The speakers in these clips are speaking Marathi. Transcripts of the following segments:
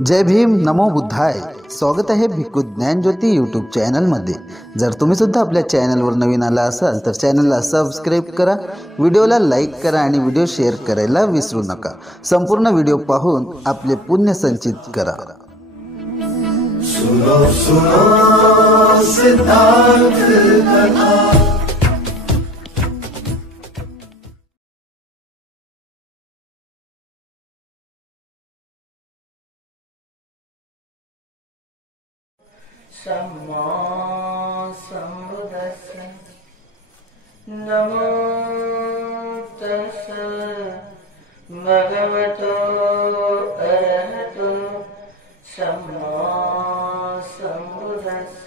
जय भीम, नमो बुद्धाय. स्वागत आहे भिक्खू ज्ञानज्योती यूट्यूब चॅनलमध्ये. जर तुम्ही सुद्धा आपल्या चॅनलवर नवीन आला असाल तर चॅनलला सबस्क्राईब करा, व्हिडिओला लाईक करा आणि व्हिडिओ शेअर करायला विसरू नका. संपूर्ण व्हिडिओ पाहून आपले पुण्य संचित करा. सुनो सुनो सिद्धार्थ कथा. सम्मा सम्बुद्धस्स नमो तस्स भगवतो अरहतो सम्मा सम्बुद्धस्स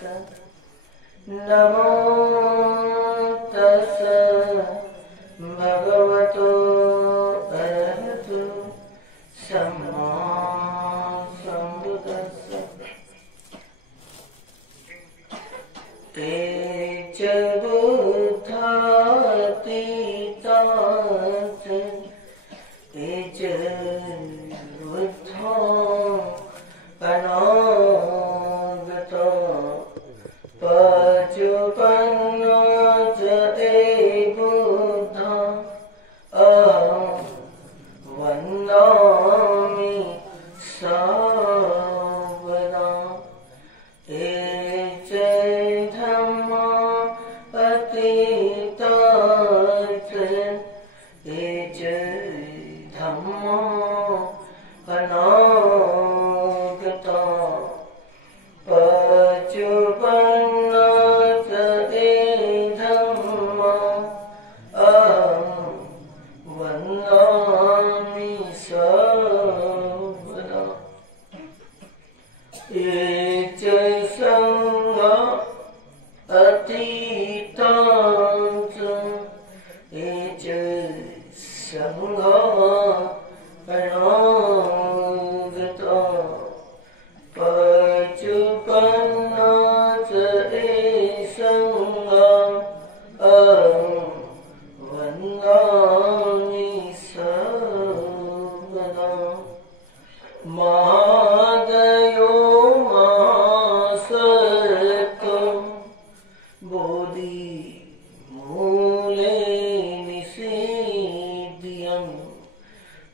नमो तस्स भगवतो अरहतो सम्मा तेज बुद्धातीतांच तेज बुद्धा अनागत पचुपन्नाच ते बुद्धा अहं वन्दामि सर्वदा.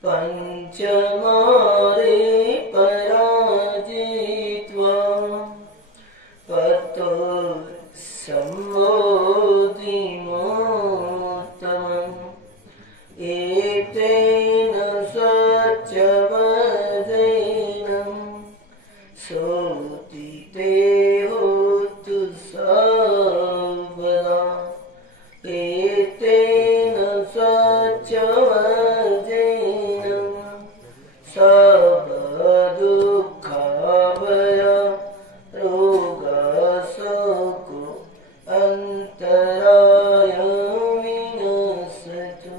पंचमारे पराजित्वा पतो सम्मोदिमोत्तमम् एतेन सत्यवदेनं सोतिते होतु सर्वदा. एतेन सत्यवदेनं सर्वदुःखाभय रोगशोको अन्तराय विनश्यतु.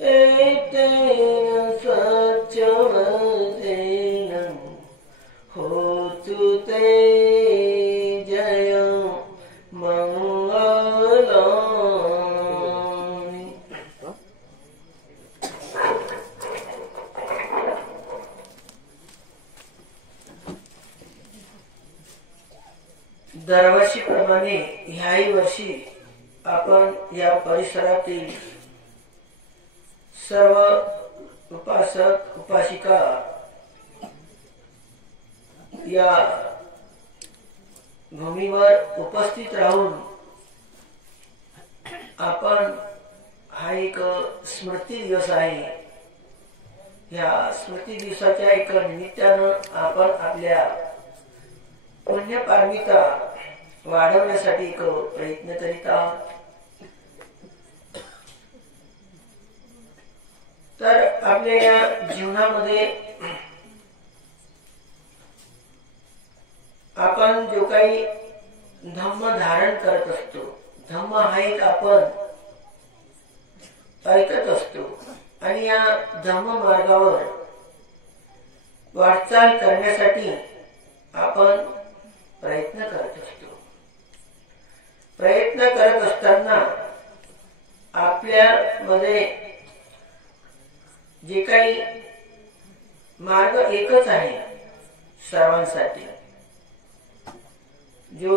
एतेन सत्यवदेनं होतु ते जयं मंगलानि. दरवर्षीप्रमाणे ह्याही वर्षी आपण या परिसरातील सर्व उपासक उपासिका या भूमीवर उपस्थित राहून आपण हा एक स्मृती दिवस आहे. या स्मृती दिवसाच्या एक निमित्तानं आपण आपल्या पुण्यपारमिता वाढवण्यासाठी एक प्रयत्न करीत आहोत. तर आपल्या या जीवनामध्ये आपण जो काही धम्म धारण करत असतो, धम्म हा एक आपण ऐकत असतो आणि या धम्म मार्गावर वाटचाल करण्यासाठी आपण प्रयत्न करत असतो. प्रयत्न करत असताना आपल्यामध्ये जे काही मार्ग एकच आहे सर्वांसाठी। जो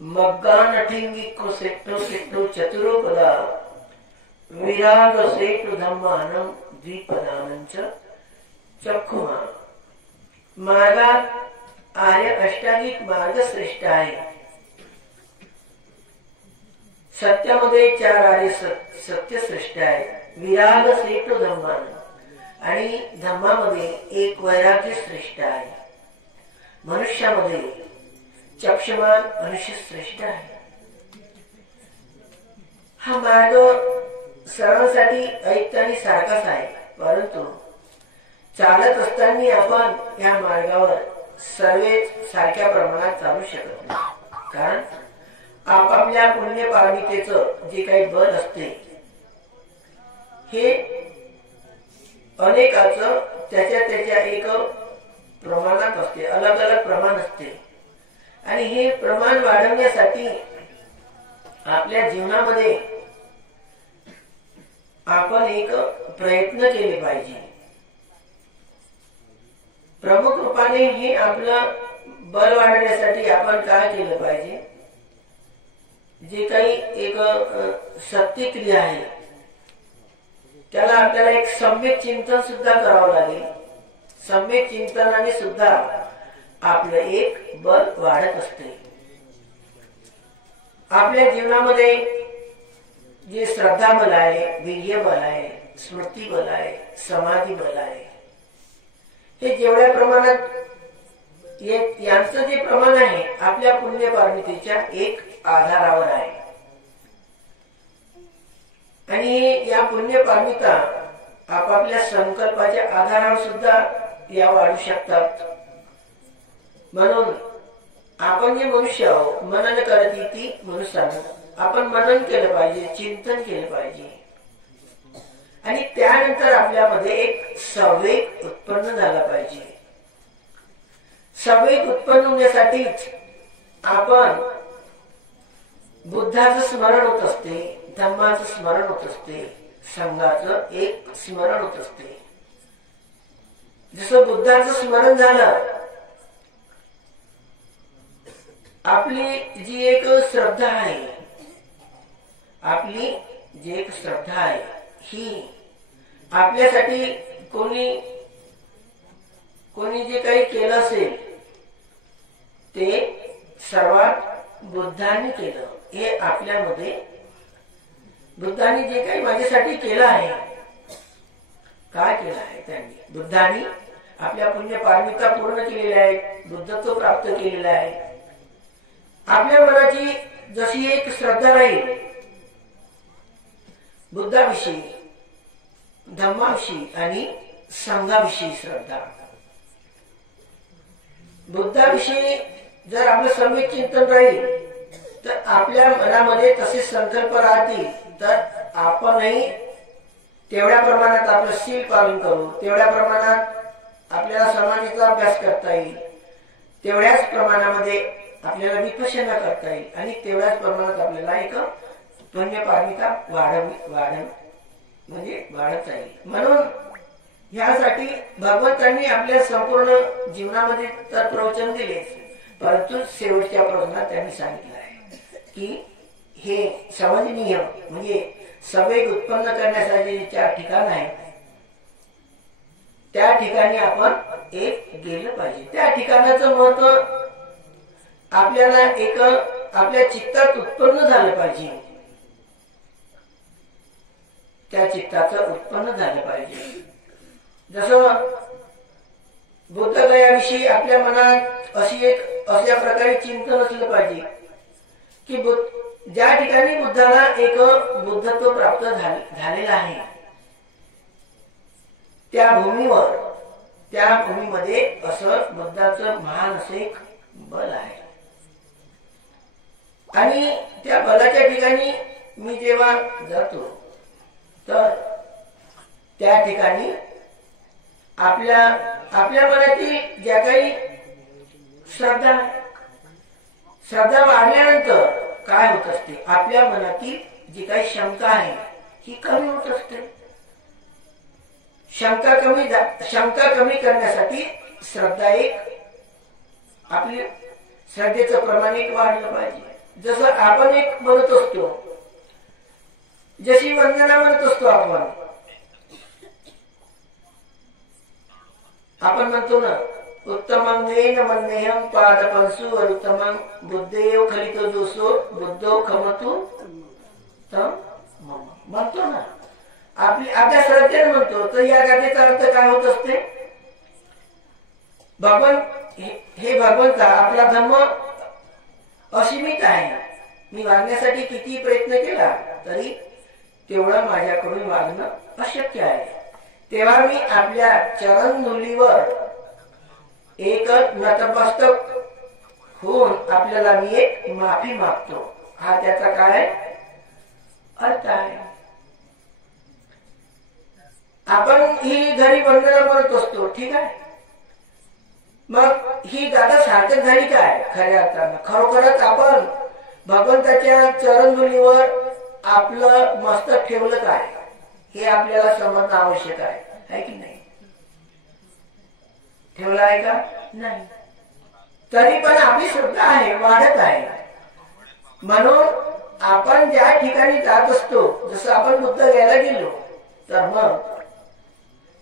मग्गा नठेंगी को सेट्टो सेट्टो चतुरोपदा विराग सेट्टो धम्मानं द्विपदानंच चक्षुमा। मार्गात आर्य अष्टांगिक मार्ग श्रेष्ठ आहे। सत्यामध्ये 4 आर्य सत्य श्रेष्ठ आहे। विराग श्रेष्ठ धम्मानं आणि धम्मामध्ये 1 वैराग्य श्रेष्ठ आहे। मनुष्यामध्ये चक्षुमान मनुष्य श्रेष्ठ आहे। हा मार्ग सर्वांसाठी ऐकताना सारखाच आहे, परंतु चालत असताना आपण या मार्गावर सर्वच सारख्या प्रमाणात चालू शकत नाही। कारण आपापल्या पुण्य पारमितेचं जे काही बल असते हे अनेकाचं त्याच्या एक प्रमाणात असते, अलग अलग प्रमाण असते। आणि हे प्रमाण वाढवण्यासाठी आपल्या जीवनामध्ये आपण एक प्रयत्न केले पाहिजे। प्रमुख रूपाने हे आपलं बल वाढवण्यासाठी आपण काय केलं पाहिजे, जे काही एक सत्य क्रिया आहे त्याला आपल्याला एक सम्यक चिंतन सुद्धा करावं लागेल। सम्यक चिंतनाने सुद्धा आपलं एक बल वाढत असते। आपल्या जीवनामध्ये जे श्रद्धा बल आहे, वीर्य बल आहे, स्मृती बल आहे, समाधी बल आहे, हे जेवढ्या प्रमाणात यांचं जे प्रमाण आहे आपल्या पुण्य पारमितेच्या एक आधारावर आहे। आणि या पुण्य पारमिता आपापल्या संकल्पाच्या आधारावर सुद्धा या वाढू शकतात। म्हणून आपण जे मनुष्य आहोत, मनन करती ती मनुष्यानं आपण मनन केलं पाहिजे, चिंतन केलं पाहिजे। आणि त्यानंतर आपल्यामध्ये एक संवेग उत्पन्न झाला पाहिजे। संवेग उत्पन्न होण्यासाठीच आपण बुद्धाचं स्मरण होत असते, धम्माचं स्मरण होत असते, संघाचं एक स्मरण होत असते। जसं बुद्धाचं स्मरण झालं, आपली जी एक श्रद्धा आहे, आपली जी एक श्रद्धा आहे ही आपल्यासाठी कोणी जे काही केलं असेल ते सर्वात बुद्धांनी केलं। हे आपल्यामध्ये बुद्धांनी जे काही माझ्यासाठी केलं आहे, काय केलं आहे त्यांनी? बुद्धांनी आपल्या पुण्य पारमिता पूर्ण केलेल्या आहेत, बुद्धत्व प्राप्त केलेलं आहे। आपल्या मनाची जशी एक श्रद्धा राहील बुद्धाविषयी, धम्माविषयी आणि संघाविषयी श्रद्धा, बुद्धाविषयी जर आपलं सम्यक चिंतन राहील तर आपल्या मनामध्ये तसे संकल्प राहतील, तर आपणही तेवढ्या प्रमाणात आपलं शील पालन करू, तेवढ्या प्रमाणात आपल्याला समाधीचा अभ्यास करता येईल, तेवढ्याच प्रमाणामध्ये आपल्याला विपश्यना करता येईल आणि तेवढ्याच प्रमाणात आपल्याला एक पुण्य पारमिता म्हणजे वाढत जाईल। म्हणून ह्यासाठी भगवंतांनी आपल्या संपूर्ण जीवनामध्ये तर प्रवचन दिले, परंतु शेवटच्या प्रवचनात त्यांनी सांगितलं आहे की हे समजनीय म्हणजे संवेग उत्पन्न करण्यासाठी 4 ठिकाण आहेत, त्या ठिकाणी आपण एक गेलं पाहिजे। त्या ठिकाणाचं महत्व आपल्याला एक आपल्या चित्तात उत्पन्न झालं पाहिजे, त्या चित्ताचं उत्पन्न झालं पाहिजे। जसं बुद्धगयाविषयी आपल्या मनात अशा प्रकारे चिंतन असलं पाहिजे की ज्या ठिकाणी बुद्धाला एक बुद्धत्व प्राप्त झालेलं आहे त्या भूमीमध्ये असं बुद्धाचं महान असं एक बल आहे। आणि त्या बलाच्या ठिकाणी मी जेव्हा जातो तर त्या ठिकाणी आपल्या मनातील ज्या काही श्रद्धा वाढल्यानंतर काय होत असते, आपल्या मनातील जी काही शंका आहे ही कमी होत असते। शंका कमी करण्यासाठी श्रद्धा एक आपली श्रद्धेचं प्रमाण एक वाढलं पाहिजे. जसं आपण एक म्हणत असतो, जशी वंदना म्हणत असतो आपण म्हणतो ना, उत्तमं नेन मन्येहं पादपंसु अरुत्तमं बुद्धेयो खलितो दोषो बुद्धो खमतु तम म्हणतो ना, आपल्या श्रद्धेने म्हणतो. तर या गाथेचा अर्थ काय होत असते? भगवान हे भगवंता, आपला धर्म असीमित आहे. मी वागण्यासाठी किती प्रयत्न केला तरी तेवढं माझ्याकडून वागणं अशक्य आहे. तेव्हा मी आपल्या चरण धुलीवर एक नतमस्तक होऊन आपल्याला मी एक माफी मागतो. हा त्याचा काय अर्थ आहे. आपण ही घरी वंदना म्हणत असतो, ठीक आहे. मग ही गाथा सार्थक झाली काय? खऱ्या अर्थानं खरोखरच आपण भगवंताच्या चरणधुलीवर आपलं मस्तक ठेवलं काय हे आपल्याला समजणं आवश्यक आहे की नाही? ठेवलं आहे का? नाही. तरी पण आपली श्रद्धा आहे, वाढत आहे. म्हणून आपण ज्या ठिकाणी जात असतो, जसं आपण बुद्ध घ्यायला गेलो, तर मग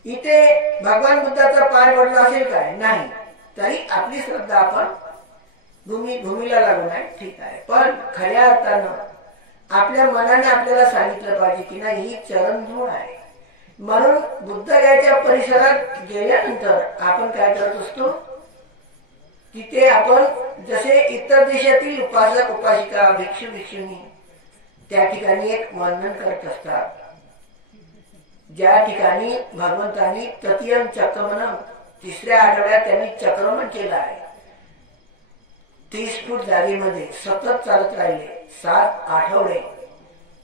इथे भगवान बुद्धाचा पाय पडला असेल काय? नाही. तरी आपली श्रद्धा आपण भूमीला लागून आहे, ठीक आहे. पण खऱ्या अर्थानं आपल्या मनाने आपल्याला सांगितलं पाहिजे की नाही, ही चरणधूळ आहे. म्हणून बुद्धगयाच्या परिसरात गेल्यानंतर आपण काय करत असतो, तिथे आपण जसे इतर देशातील उपासक उपासिका भिक्षू भिक्षुणी त्या ठिकाणी एक वंदन करत असतात. ज्या ठिकाणी भगवंतांनी तृतीयम चक्रमण, तिसऱ्या आठवड्यात त्यांनी चक्रमण केलं आहे. 30 फूट जागेमध्ये सतत चालत राहिले 7 आठवडे,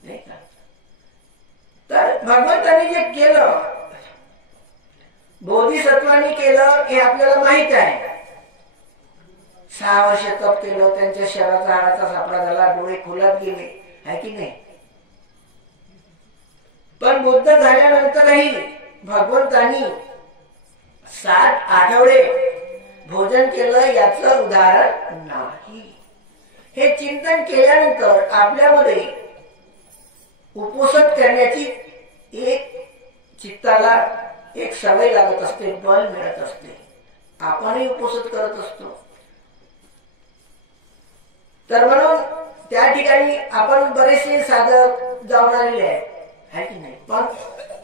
नाही का? तर भगवंतांनी जे केलं, बोधिसत्वांनी केलं हे आपल्याला माहित आहे. 6 वर्ष तप केलं, त्यांच्या शरीराचा हाडाचा सापडा झाला, डोळे खोलात गेले, आहे की नाही? पण बुद्ध झाल्यानंतरही भगवंतांनी 7 आठवडे भोजन केलं याचं उदाहरण नाही. हे चिंतन केल्यानंतर आपल्यामध्ये उपोषण करण्याची एक चित्ताला एक सवय लागत असते, बल मिळत असते. आपणही उपोषण करत असतो. तर म्हणून त्या ठिकाणी आपण बरेचसे साधक जाऊन आलेले आहेत, आहे की नाही? पण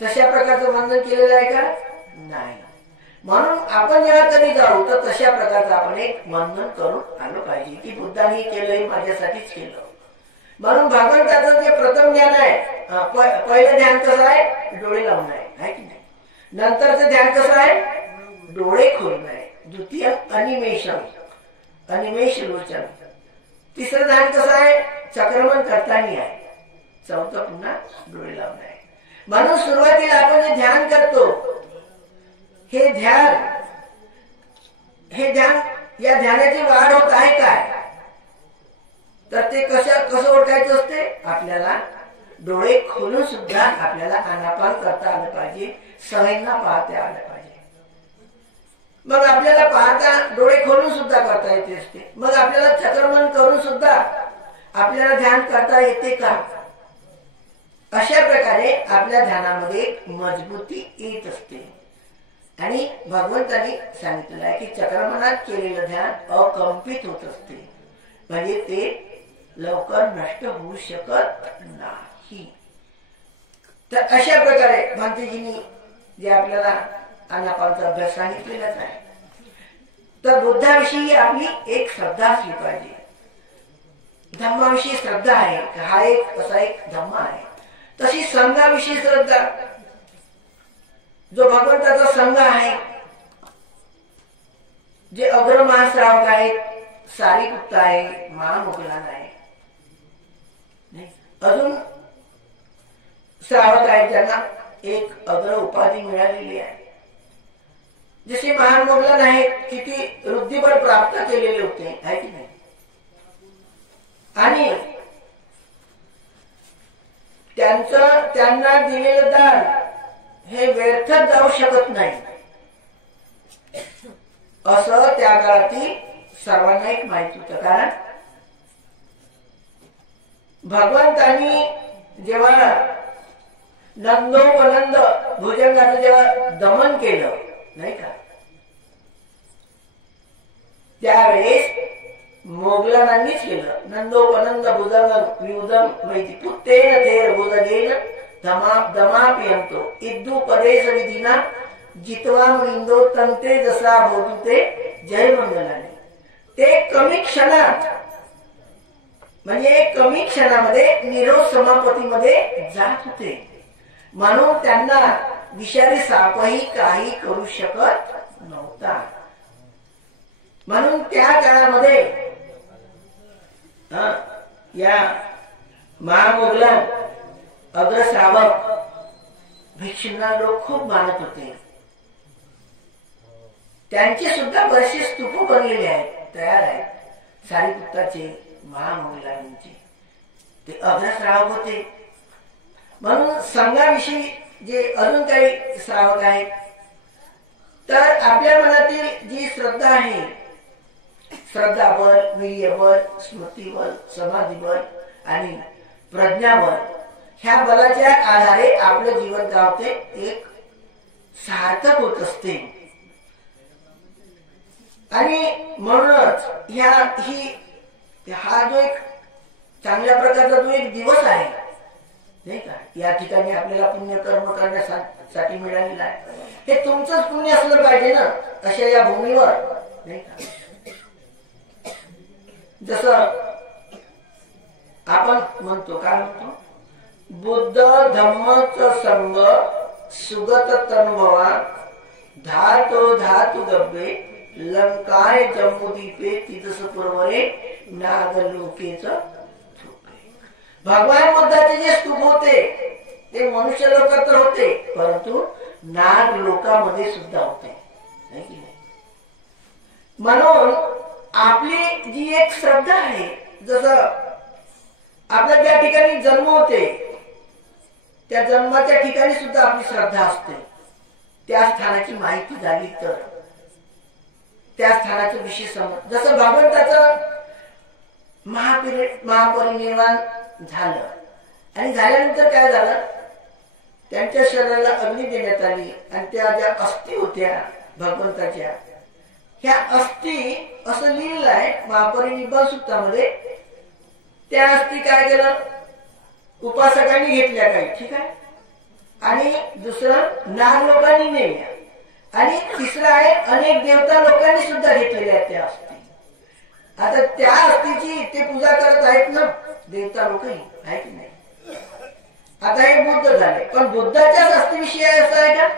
तशा प्रकारचं वंदन केलेलं आहे का? नाही. म्हणून आपण जेव्हा कधी जाऊ तर तशा प्रकारचं आपण एक वंदन करून आलं पाहिजे की बुद्धांनी केलंय, माझ्यासाठीच केलं. म्हणून भगवंताचं जे प्रथम ध्यान आहे, पहिलं ध्यान कसं आहे? डोळे लावून आहे की नाही? नंतरचं ध्यान कसं आहे? डोळे खोलून आहे. द्वितीय अनिमेषम, अनिमेष लोचन. तिसरं ध्यान कसं आहे? चक्रमण करताना आहे. चौथं पुन्हा डोळे लावून आहे. म्हणून सुरुवातीला आपण जे ध्यान करतो, हे ध्यान या ध्यानाची वाढ होत आहे काय? तर ते कसं ओळखायचं असते? आपल्याला डोळे खोलून सुद्धा आपल्याला आनापान करता आलं पाहिजे, सवयींना पाहता आलं पाहिजे. मग आपल्याला पाहता डोळे खोलून सुद्धा करता येते असते. मग आपल्याला चक्रमण करून सुद्धा आपल्याला ध्यान करता येते का? अशा प्रकारे आपल्या ध्यानामध्ये मजबूती येत असते. आणि भगवंतांनी सांगितलेलं आहे की चक्रमणात केलेलं ध्यान अकंपित होत असते, म्हणजे ते लवकर नष्ट होऊ शकत नाही. तर अशा प्रकारे भांतीजींनी जे आपल्याला आनापानचा अभ्यास सांगितलेलाच आहे. तर बुद्धाविषयी आपली एक श्रद्धा असली पाहिजे. धम्माविषयी श्रद्धा आहे, हा एक असा एक धम्म आहे. तशी संघाविषयी श्रद्धा, जो भगवंताचा संघ आहे, जे अग्र महाश्रावक आहेत, सारीपुत्त आहे, महामोगलान आहे, अजून श्रावक आहेत ज्यांना एक अग्र उपाधी मिळालेली आहे. जसे महामोगलान आहेत, किती वृद्धिबळ प्राप्त केलेले होते, आहे की नाही? आणि त्यांना दिलेलं दान हे व्यर्थच जाऊ शकत नाही, असं त्या काळातील सर्वांना एक माहित होतं. कारण भगवंतांनी जेव्हा नंदोपनंद भुजंगाचं जेव्हा दमन केलं नाही का, त्यावेळेस मोगलांनीच केलं. नंदोपनंद भुजंग विउदम मैती पुत्तेन थेर भुजगेन दमापियंतो इद्दू पदेश विधिना जितवा मृंदो तंते जसा भोगते जय मंगलाने. ते कमी क्षणात म्हणजे कमी क्षणामध्ये निरोध समापतीमध्ये जात होते. म्हणून त्यांना विषारी सापही काही करू शकत नव्हता. म्हणून त्या काळामध्ये या महामोगला अग्रश्रावक भिक्षूंना लोक खूप मानत होते. त्यांचे सुद्धा बरेचसे स्तूप बनलेले आहेत, तयार आहेत. सारीपुत्राचे, महामोगलांचे ते अग्रश्रावक होते. म्हणून संघाविषयी जे अजून काही श्रावक आहेत, तर आपल्या मनातील जी श्रद्धा आहे, श्रद्धाबल, वीर्यबल, स्मृतीबल, समाधीबल आणि प्रज्ञाबल, ह्या बलाच्या आधारे आपलं जीवन गावते एक सार्थक होत असते. आणि म्हणूनच हा जो एक चांगल्या प्रकारचा जो एक दिवस आहे नाही का, या ठिकाणी आपल्याला पुण्यकर्म करण्यासाठी मिळालेला आहे. हे तुमचंच पुण्य असलं पाहिजे ना अशा या भूमीवर नाही का. जसं आपण म्हणतो, काय म्हणतो, बुद्ध धम्मच संग सुगत तनुभवा धातो धातु गब्बे लंकाय जम्बुदीपे तिथस पुरवरे नागलोकेच. भगवान बुद्धाचे जे स्तूप होते ते मनुष्य लोकात तर होते, परंतु नाग लोकामध्ये सुद्धा होते नाही की नाही. म्हणून आपली जी एक श्रद्धा आहे, जसं आपल्या ज्या ठिकाणी जन्म होते त्या जन्माच्या ठिकाणी सुद्धा आपली श्रद्धा असते. त्या स्थानाची माहिती झाली तर त्या स्थानाचं विशेष समज. जसं भगवंताचं महापरिनिर्वाण झालं आणि झाल्यानंतर काय झालं, त्यांच्या शरीराला अग्नी देण्यात आली आणि त्या ज्या अस्थी होत्या भगवंताच्या, ह्या अस्थी असं लिहिलेलं आहे महापरिनिर्वाण सूत्रामध्ये. त्या अस्थी काय केलं, उपासकांनी घेतल्या काही, ठीक आहे, आणि दुसरं नाग लोकांनी नेल्या, आणि तिसरं आहे अनेक देवता लोकांनी सुद्धा घेतलेल्या आहेत त्या अस्थी. आता त्या अस्थीची ते पूजा करत आहेत ना देवता लोकही, आहे की नाही. आता हे बुद्ध झाले, पण बुद्धाच्याच अस्थीविषयी असं आहे का.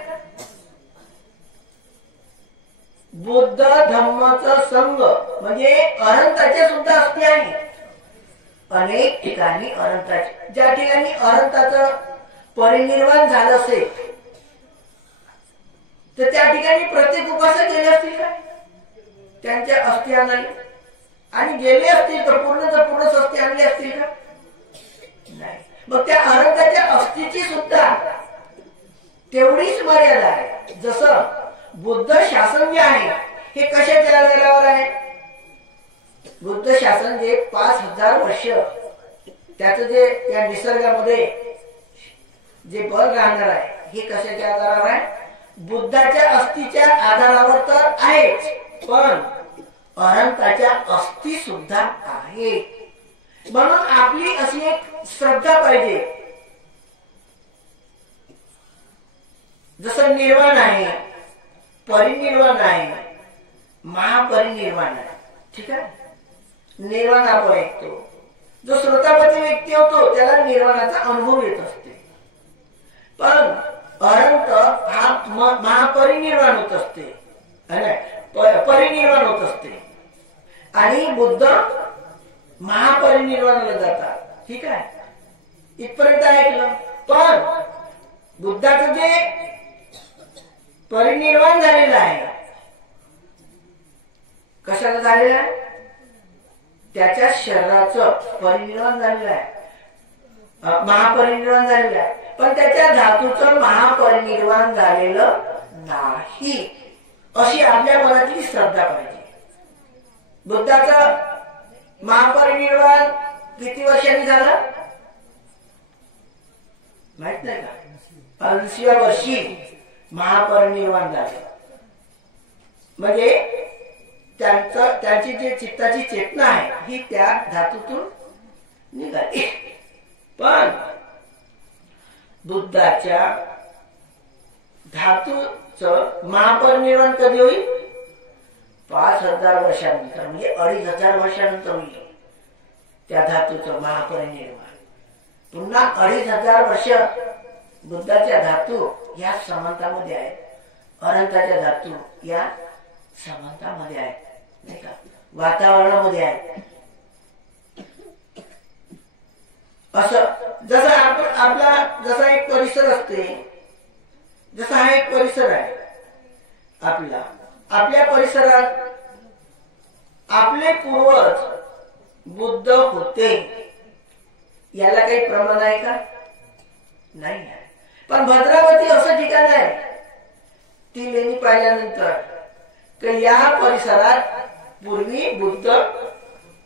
बुद्ध धम्माचा संघ म्हणजे अनंताच्या सुद्धा अस्थी आहे. अनेक ठिकाणी अनंताचे, ज्या ठिकाणी अनंताचं परिनिर्वाण झालं असेल तर त्या ठिकाणी प्रत्येक उपासक गेले असतील का त्यांच्या अस्थी आणायला, आणि गेले असतील तर पूर्ण अस्थी आणली असतील का नाही. मग त्या अनंताच्या अस्थीची सुद्धा तेवढीच मर्यादा आहे. जसं बुद्ध शासन जे आहे हे कशाच्या आधारावर आहे, बुद्ध शासन जे 5000 वर्ष त्याचं जे या निसर्गामध्ये जे बल राहणार आहे हे कशाच्या आधारावर आहे, बुद्धाच्या अस्थीच्या आधारावर तर आहेच, पण अनंताच्या अस्थी सुद्धा आहे. म्हणून आपली अशी एक श्रद्धा पाहिजे. जसं निर्वाण आहे, परिनिर्वाण आहे, महापरिनिर्वाण आहे, ठीक आहे. निर्वाण आपण ऐकतो, जो श्रोतापती व्यक्ती होतो त्याला निर्वाणाचा अनुभव येत असते, पण अनंत हा महापरिनिर्वाण होत असते, परिनिर्वाण होत असते, आणि बुद्ध महापरिनिर्वाणाला जातात, ठीक आहे. इथपर्यंत ऐकलं. पण बुद्धाचं जे परिनिर्वाण झालेलं आहे कशाला झालेलं आहे, त्याच्या शरीराचं परिनिर्वाण झालेलं आहे, महापरिनिर्वाण झालेलं आहे, पण त्याच्या धातूचं महापरिनिर्वाण झालेलं नाही, अशी आपल्या मनातली श्रद्धा पाहिजे. बुद्धाचं महापरिनिर्वाण किती वर्षांनी झालं माहित नाही का? 80व्या वर्षी महापरिनिर्वाण झालं. म्हणजे त्यांची जी चित्ताची चेतना आहे ही त्या धातूतून निघाली. पण बुद्धाच्या धातूचं महापरिनिर्वाण कधी होईल? 5000 वर्षानंतर, म्हणजे 2500 वर्षानंतर होईल त्या धातूचं महापरिनिर्वाण. पुन्हा 2500 वर्ष बुद्धाच्या धातू या समांतामध्ये आहेत, अनंताच्या धातू या समांतामध्ये आहेत, नाही का, वातावरणामध्ये आहेत. असं जसं आपला जसा एक परिसर असते, जसा हा एक परिसर आहे आपल्या परिसरात आपले पूर्वज बुद्ध होते, याला काही प्रमाण आहे का? नाही आहे. पण भद्रावती असं ठिकाण आहे, ती लेणी पाहिल्यानंतर की या परिसरात पूर्वी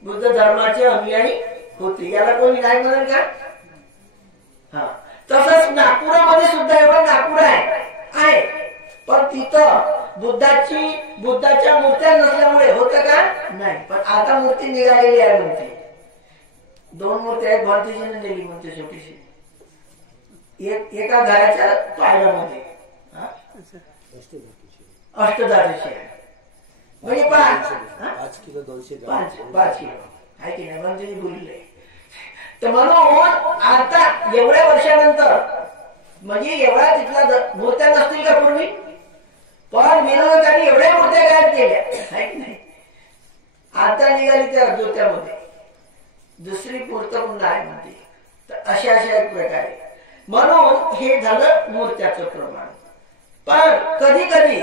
बुद्ध धर्माचे अनुयायी होते, याला कोणी नाही म्हणेल का? हा. तसंच नागपुरामध्ये सुद्धा एवढं नागपूर आहे, पण तिथं बुद्धाच्या मूर्त्या नसल्यामुळे होतं का? नाही. पण आता मूर्ती निघालेली आहे. म्हणते 2 मूर्ती आहेत, भारतीजीने नेली म्हणते छोटीशी, एका घराच्या पायऱ्यामध्ये अष्टधातूची आहे. म्हणजे 5 किलो 5 किलो आहे की नाही म्हणते बोलले. तर म्हणून आता एवढ्या वर्षानंतर, म्हणजे एवढा तिथला मूर्त्या नसतील का पूर्वी, पण विरोधकांनी एवढ्या मूर्त्या गायब केल्या आहे की नाही. आता निघाली त्या ज्योत्यामध्ये दुसरी मूर्त पुन्हा आहे म्हणते. तर अशा एक प्रकारे म्हणून हे झालं मूर्त्याचं प्रमाण. पण कधी कधी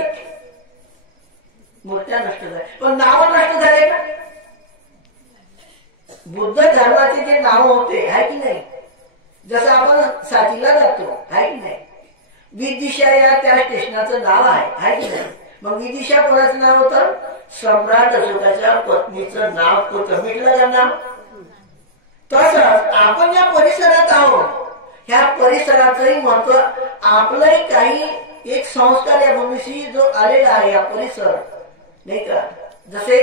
मूर्त्या नष्ट झाल्या, पण नाव नष्ट झाले का? बुद्ध धर्माचे जे नाव होते आहे की नाही, जसं आपण साथीला जातो आहे की नाही, विदिशा या त्या स्टेशनाचं नाव आहे की नाही. मग विदिशा कोणाचं नाव होतं? सम्राट अशोकाच्या पत्नीचं नाव होतं. मिटलं का नाव? तसंच आपण या परिसरात आहोत, ह्या परिसराचंही महत्व, आपलंही काही एक संस्कार या भूमीशी जो आलेला आहे या परिसर, नाही का. जसे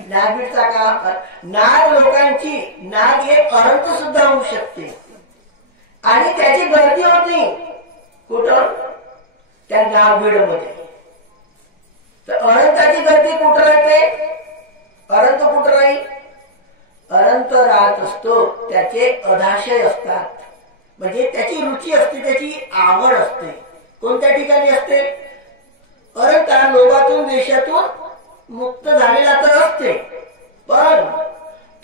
नागभीडचा का नाग लोकांची, नाग एक अनंत सुद्धा होऊ शकते आणि त्याची गर्दी होती कुठं? त्या नागभीडमध्ये. तर अनंताची गर्दी कुठं राहते? अनंत कुठं राहील? अनंत राहत असतो, त्याचे अधाशय असतात, म्हणजे त्याची रुची असते, त्याची आवड असते. कोणत्या ठिकाणी असते? अनंता लोभातून देशातून मुक्त झालेला तर असते, पण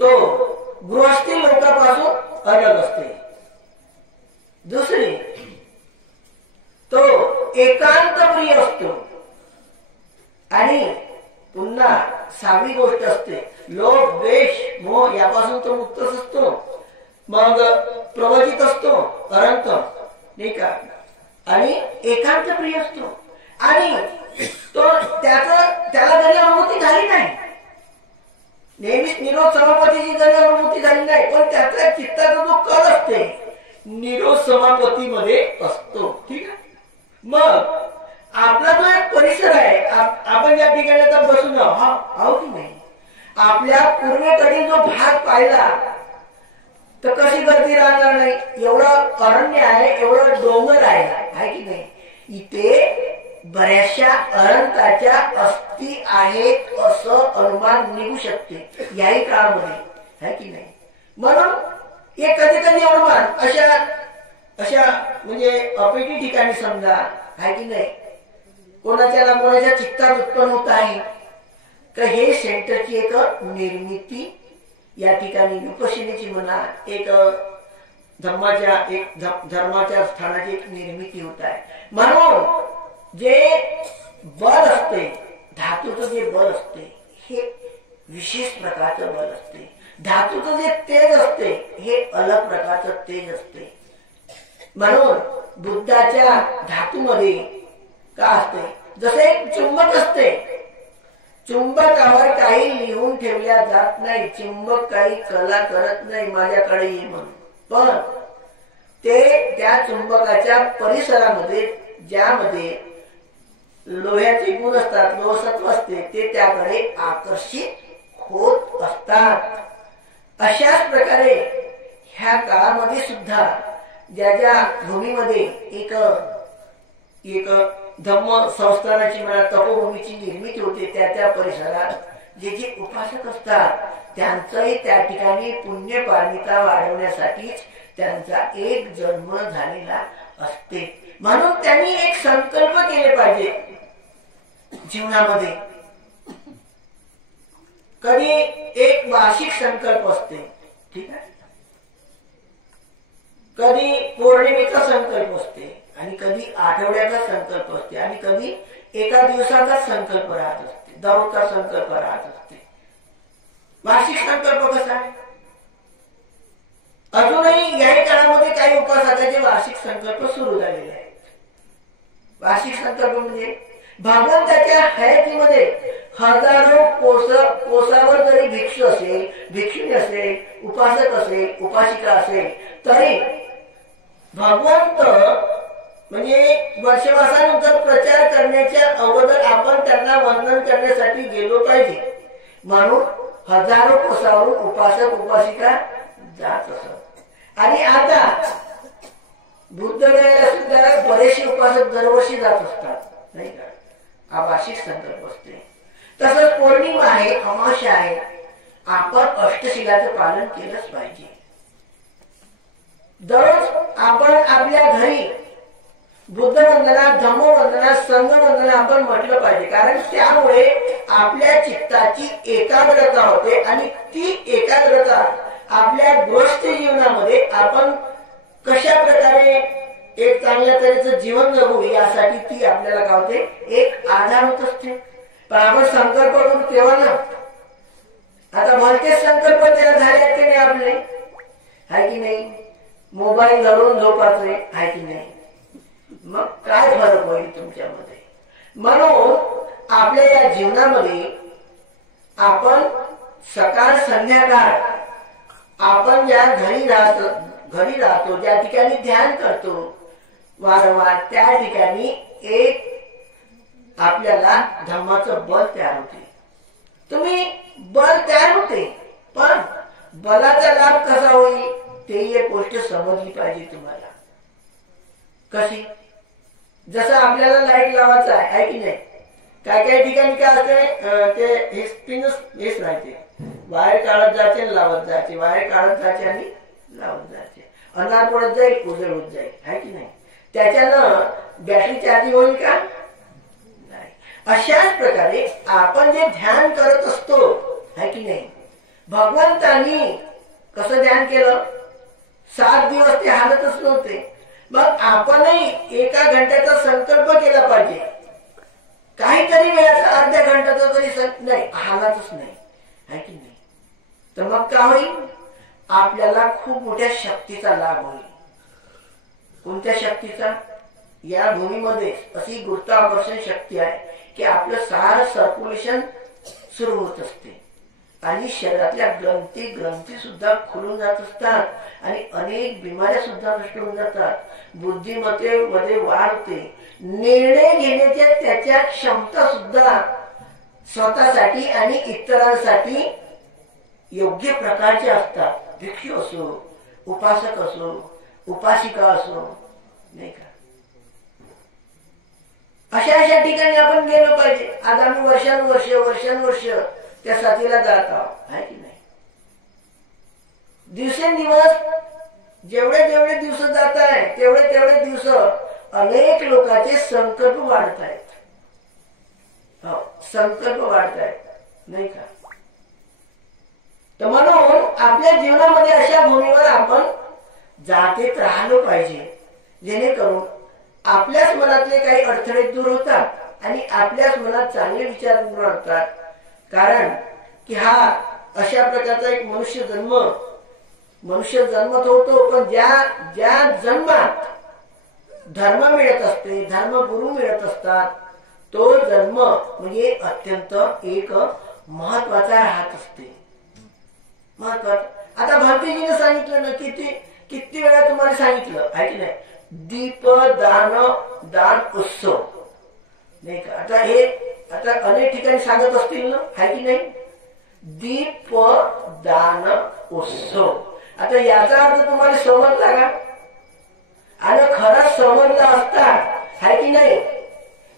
तो गृहस्थी लोकांपासून अलग असते. दुसरी, तो एकांत प्रिय असतो. आणि पुन्हा 6वी गोष्ट असते, लोभ द्वेष मोह यापासून तो मुक्तच असतो. मग प्रवचित असतो, अनंत, नाही का, आणि एकांत प्रिय असतो. आणि तो त्याला जरी अनुभूती झाली नाही, नेहमीच निरोध समापतीची जरी अनुभूती झाली नाही, पण त्याचा चित्ताचा जो कल असते निरोध समापतीमध्ये असतो. ठीक आहे. मग आपला जो एक परिसर आहे, आपण या ठिकाणी आता बसून आहोत की नाही, आपल्या पूर्वेकडील जो भाग पाहिला तर कशी गर्दी राहणार नाही. एवढं अरण्य आहे, एवढं डोंगर आहे की नाही. इथे बऱ्याचशा अनंताच्या अस्थी आहेत असं अनुमान निघू शकते याही काळामध्ये, आहे की नाही. म्हणून हे कधी कधी अनुमान अशा म्हणजे अपेटी ठिकाणी समजा, आहे की नाही, कोणाच्या चित्तात उत्पन्न होत आहे तर हे सेंटरची एक निर्मिती या ठिकाणी विपश्यनेची म्हणा, एक धर्माच्या स्थानाची एक निर्मिती होत आहे. म्हणून जे बल असते, धातूचं जे बल असते हे विशेष प्रकारचं बल असते. धातूचं जे तेज असते हे अलग प्रकारचं तेज असते. म्हणून बुद्धाच्या धातूमध्ये का असते? जसे एक चुंबक असते, चुंबकावर काही लिहून ठेवल्या जात नाही, चुंबक काही कला करत नाही माझ्याकडे ये म्हणून, पण ते त्या चुंबकाच्या परिसरामध्ये ज्यामध्ये लोह्याचे गुण असतात, लोहसत्व असते, ते त्याकडे आकर्षित होत असतात. अशाच प्रकारे ह्या काळामध्ये सुद्धा ज्या ज्या भूमीमध्ये एक धम्म संस्थानाची म्हणा तपोभूमीची निर्मिती होते, त्या त्या परिसरात जे जे उपासक असतात त्यांचंही त्या ठिकाणी पुण्य पारमिता वाढवण्यासाठीच त्यांचा एक जन्म झालेला असते. म्हणून त्यांनी एक संकल्प केले पाहिजे जीवनामध्ये. कधी एक वार्षिक संकल्प असते, ठीक आहे, कधी पौर्णिमेचा संकल्प असते, आणि कधी आठवड्याचा संकल्प असते, आणि कधी एका दिवसाचा संकल्प राहत असते, दररोजचा संकल्प राहत असते. वार्षिक संकल्प कसा आहे? अजूनही याही काळामध्ये काही उपासकाचे वार्षिक संकल्प सुरू झालेले आहेत. वार्षिक संकल्प म्हणजे भगवंताच्या हयातीमध्ये हजारो कोसावर जरी भिक्षू असेल, भिक्षुणी असेल, उपासक असेल, उपासिका असेल, तरी भगवंत म्हणजे वर्षवासानंतर प्रचार करण्याच्या अगोदर आपण त्यांना वंदन करण्यासाठी गेलो पाहिजे. म्हणून हजारो कोसावरून उपासक उपासिका जात असत. आणि आता बुद्धगयाला सुद्धा बरेचसे उपासक दरवर्षी जात असतात, नाही का? हा वार्षिक संकल्प असते. तसंच पौर्णिमा आहे, अमावस्या आहे, आपण अष्टशिलाचं पालन केलंच पाहिजे. दररोज आपण आपल्या घरी बुद्धवंदना, धम्मवंदना, संघवंदना आपण म्हटलं पाहिजे. कारण त्यामुळे आपल्या चित्ताची एकाग्रता होते, आणि ती एकाग्रता आपल्या गृहस्थ जीवनामध्ये आपण कशा प्रकारे एक चांगल्या तऱ्हेचं जीवन जगू यासाठी ती आपल्याला काय होते, एक आधार होत असते. पण आपण संकल्प करून तेव्हा ना, आता भलतेच संकल्प त्याला झाले की नाही आपले, आहे की नाही? मोबाईल धरून झोपाचे, आहे की नाही? मग काय फरक होईल तुमच्यामध्ये? म्हणून आपल्या या जीवनामध्ये आपण सकाळ संध्याकाळ आपण ज्या घरी राहतो, ज्या ठिकाणी ध्यान करतो वारंवार, त्या ठिकाणी एक आपल्याला धम्माचं बल तयार होते. तुम्ही बल तयार होते, पण बलाचा लाभ कसा होईल ते एक गोष्ट समजली पाहिजे तुम्हाला. कशी? जसं आपल्याला लाईट लावायचं आहे की नाही? काय काही ठिकाणी काय असते, ते हेच राहते, वायर काढत जायचे आणि लावत जायचे, वायर काढत जायचे आणि लावत जायचे. अंधार पडत जाईल, उजेड होत जाईल, आहे की नाही? त्याच्यानं बॅटरी चार्जिंग होईल का? नाही. अशाच प्रकारे आपण जे ध्यान करत असतो, आहे की नाही? भगवंतानी कसं ध्यान केलं? 7 दिवस ते हालतच नव्हते. मग आपणही एका घंट्याचा संकल्प केला पाहिजे. काहीतरी वेळाचा अर्ध्या घंट्याचा तरी नाही, हालतच नाही, आहे की नाही? तर मग काय होईल? आपल्याला खूप मोठ्या शक्तीचा लाभ होईल. कोणत्या शक्तीचा? या भूमीमध्ये अशी गुरुत्वाकर्षण शक्ती आहे की आपलं सारं सर्क्युलेशन सुरू होत असते, आणि शरीरातल्या ग्रंथी सुद्धा खुलून जात असतात, आणि अनेक बिमाऱ्या सुद्धा नष्ट होऊन जातात. बुद्धिमत्तेमध्ये वाढ होते. निर्णय घेण्याच्या त्याच्या क्षमता सुद्धा स्वतःसाठी आणि इतरांसाठी योग्य प्रकारचे असतात. भिक्षू असो, उपासक असो, उपासिका असो, नाही का? अशा ठिकाणी आपण गेलो पाहिजे. आज आम्ही वर्षानुवर्ष त्या साथीला जात आहोत, आहे की नाही? दिवसेंदिवस जेवढे दिवस जात आहे तेवढे दिवस अनेक लोकांचे संकल्प वाढत आहेत. हो, संकल्प वाढत आहेत, नाही का? तर म्हणून आपल्या जीवनामध्ये अशा भूमीवर आपण जातेत राहिलो पाहिजे, जेणेकरून आपल्याच मनातले काही अडथळे दूर होतात आणि आपल्याच मनात चांगले विचार निर्माण होतात. कारण की हा अशा प्रकारचा एक मनुष्य जन्मत होतो, पण ज्या जन्मात धर्म मिळत असते, धर्मगुरु मिळत असतात, तो जन्म म्हणजे अत्यंत एक महत्वाचा राहत असते. महत्वाचा. आता भारतीजीने सांगितलं ना, किती वेळा तुम्हाला सांगितलं आहे की नाही, दीप दान उत्सव नाही का. आता अनेक ठिकाणी सांगत असतील ना, आहे की नाही, दीप दान उत्सव. आता याचा अर्थ तुम्हाला समजला का? आणि खरंच समजला असता, आहे की नाही,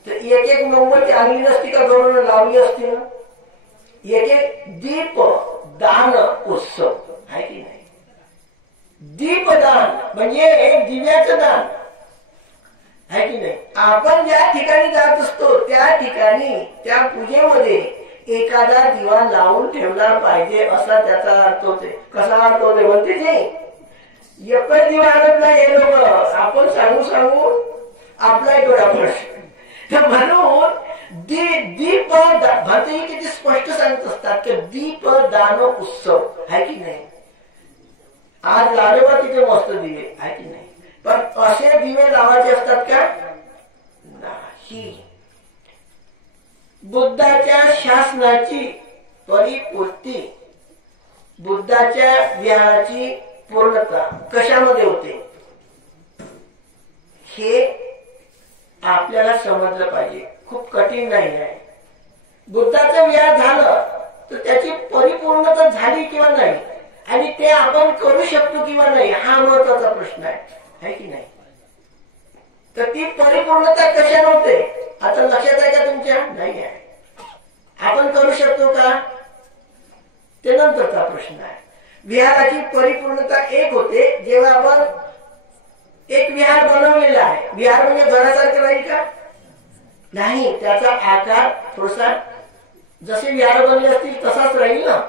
तर एक मोमबत्ती आणली नसती का, गौरव लावली असती ना. एक दीप दान उत्सव आहे की नाही. दीपदान म्हणजे एक दिव्याचं दान आहे की नाही. आपण ज्या ठिकाणी जात असतो त्या ठिकाणी त्या पूजेमध्ये एखादा दिवा लावून ठेवला पाहिजे, असा त्याचा अर्थ होते. कसा अर्थ होते म्हणते ते, एकच दिवा आणत नाही हे लोक, आपण सांगू आपला डोळा प्रश्न. तर म्हणून दीप भारतीय किती स्पष्ट सांगत असतात की दीप दान उत्सव आहे की नाही. आज लावले बा तिथे मस्त दिवे आहे की नाही, पण असे दिवे लावायचे असतात का? नाही. बुद्धाच्या शासनाची परिपूर्ती, बुद्धाच्या विहाराची पूर्णता कशामध्ये होते हे आपल्याला समजलं पाहिजे. खूप कठीण नाही आहे. बुद्धाचं विहार झालं तर त्याची परिपूर्णता झाली किंवा नाही, आणि ते आपण करू शकतो किंवा नाही, हा महत्वाचा प्रश्न आहे की नाही. तर ती परिपूर्णता कशा नव्हते आता लक्षात आहे का तुमच्या? नाही आहे. आपण करू शकतो का ते नंतरचा प्रश्न आहे. विहाराची परिपूर्णता एक होते जेव्हा आपण एक विहार बनवलेला आहे. विहार म्हणजे घरासारखं राहील का? नाही, त्याचा आकार थोडासा जसे विहार बनले असतील तसाच राहील ना.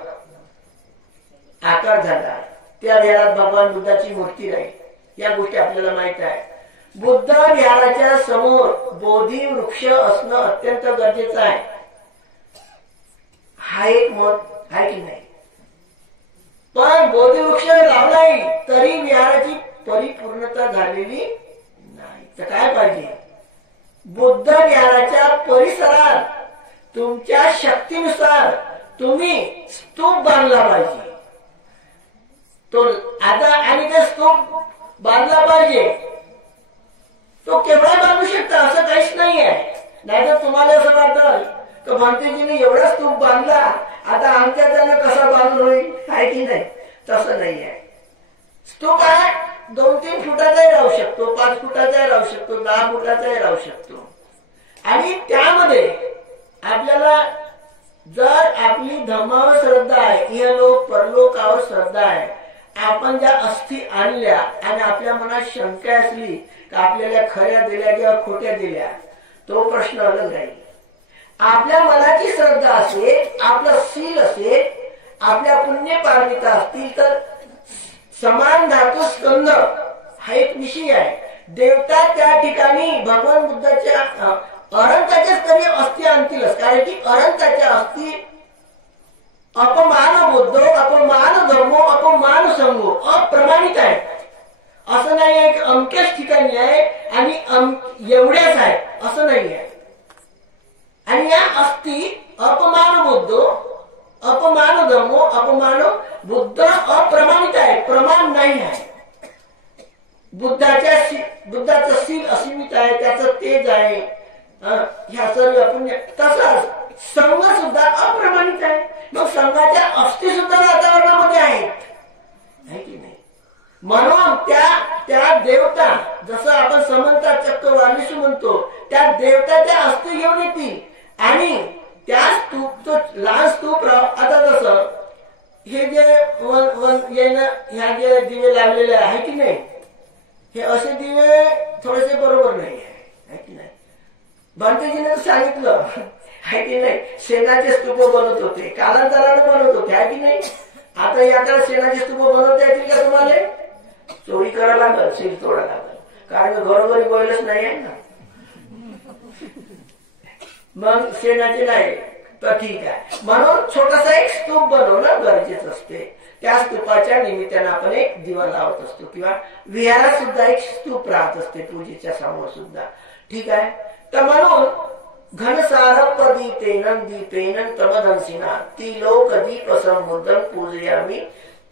आकार झाला, त्या विहारात भगवान बुद्धाची मूर्ती राहील, या गोष्टी आपल्याला माहित आहे. बुद्ध विहाराच्या समोर बोधी वृक्ष असणं अत्यंत गरजेचं आहे, हा एक मत आहे की नाही. पण बोधी वृक्ष लावलाही तरी विहाराची परिपूर्णता झालेली नाही. तर काय पाहिजे? बुद्ध विहाराच्या परिसरात तुमच्या शक्तीनुसार तुम्ही स्तूप बांधला पाहिजे. तो आता आणि ते स्तूप बांधला पाहिजे, तो केवढा बांधू शकता असं काहीच नाही आहे. नाहीतर तुम्हाला असं वाटतं की भांतेजीने एवढा स्तूप बांधला, आता आमच्या त्यानं कसा बांधून होईल, आहे की नाही. तसं नाही आहे. स्तूप आहे 2-3 फुटाचाही राहू शकतो, 5 फुटाचाही राहू शकतो, 10 फुटाचाही राहू शकतो. आणि त्यामध्ये आपल्याला जर आपली धर्मावर श्रद्धा आहे, इहलोक परलोकावर श्रद्धा आहे, आपण ज्या अस्थी आणल्या आणि आपल्या मनात शंका असली की आपल्याला खऱ्या दिल्या किंवा खोट्या दिल्या, तो प्रश्न अलग राहील. आपल्या मनाची श्रद्धा असेल, आपलं शील असेल, आपल्या पुण्य पारमिता असतील तर समान धातू स्कंद हा एक विषय आहे. देवता त्या ठिकाणी भगवान बुद्धाच्या अनंताच्या स्तरीय अस्थी आणतीलच, कारण की अनंताच्या अस्थी अपमान बुद्धो, अपमान धर्मो, अपमान संघो अप्रमाणित आहे. असं नाही आहे की अमक्याच ठिकाणी आहे आणि एवढ्याच आहे, असं नाही आहे. आणि या अस्थी अपमान बुद्धो, अपमान धर्मो, अपमान बुद्ध अप्रमाणित आहे, प्रमाण नाही आहे. बुद्धाचं शील असीमित आहे, त्याचं तेज आहे, ह्या सर्व आपण तसाच संघ सुद्धा अप्रमाणित आहे. मग संघाच्या अस्थी सुद्धा वातावरणामध्ये आहेत की नाही. म्हणून त्या देवता, जसं आपण समंता चक्र वालिशू म्हणतो, त्या देवता त्या अस्थी घेऊन येतील आणि त्या स्तूप, तो लहान स्तूप आता जसं हे जे ह्या जे दिवे लावलेले आहे की नाही, हे असे दिवे थोडेसे बरोबर नाही आहे की नाही. भांतेजीने सांगितलं आहे की नाही, शेणाचे स्तूप बनवत होते, कालांतराने बनवत होते आहे की नाही. आता याकडे शेणाचे स्तूप बनवता येतील का तुम्हाला? चोरी करायला लागल, सील तोडा लागल, कारण घरोघरी बैलच नाही आहे ना. मग शेणाचे नाही तर ठीक आहे, म्हणून छोटासा एक स्तूप बनवणं गरजेचं असते. त्या स्तूपाच्या निमित्तानं आपण एक दिवा लावत असतो, किंवा विहारात सुद्धा एक स्तूप राहत असते पूजेच्या समोर सुद्धा, ठीक आहे. तर म्हणून घनसारपदीपेन दीपेन तमदंसिना ती लोक दीप संबुद्धम पूजयामी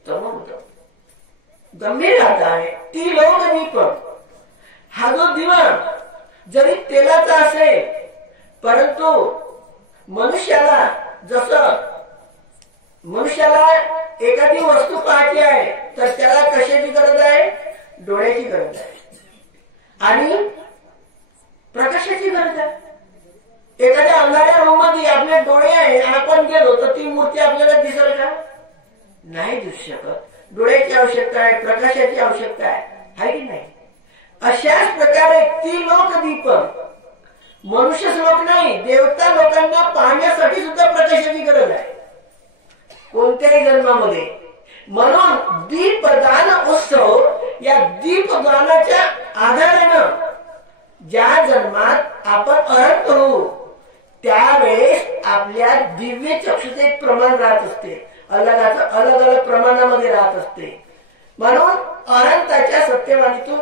तमोदम. गंभीर अर्थ आहे. ती लोक दीप, हा जो दिवा जरी तेलाचा असेल, परंतु मनुष्याला एखादी वस्तू पाहायची आहे तर त्याला कशाची गरज आहे? डोळ्याची गरज आहे आणि प्रकाशाची गरज आहे. एखाद्या अंधाऱ्या रूम मध्ये आपले डोळे आहे, आपण गेलो तर ती मूर्ती आपल्याला दिसेल का? नाही दिसू शकत. डोळ्याची आवश्यकता आहे, प्रकाशाची आवश्यकता आहे की नाही? अशाच प्रकारे ती लोक दीप, मनुष्य लोक नाही, देवता लोकांना पाहण्यासाठी सुद्धा प्रकाशाची गरज आहे कोणत्याही जन्मामध्ये. म्हणून दीपदान उत्सव, या दीपदानाच्या आधारानं ज्या जन्मात आपण अरहंत होऊ त्यावेळेस आपल्या दिव्य चक्षुचे एक प्रमाण राहत असते, अलग अलग प्रमाणामध्ये राहत असते. म्हणून अरहंताच्या सत्यवाणीतून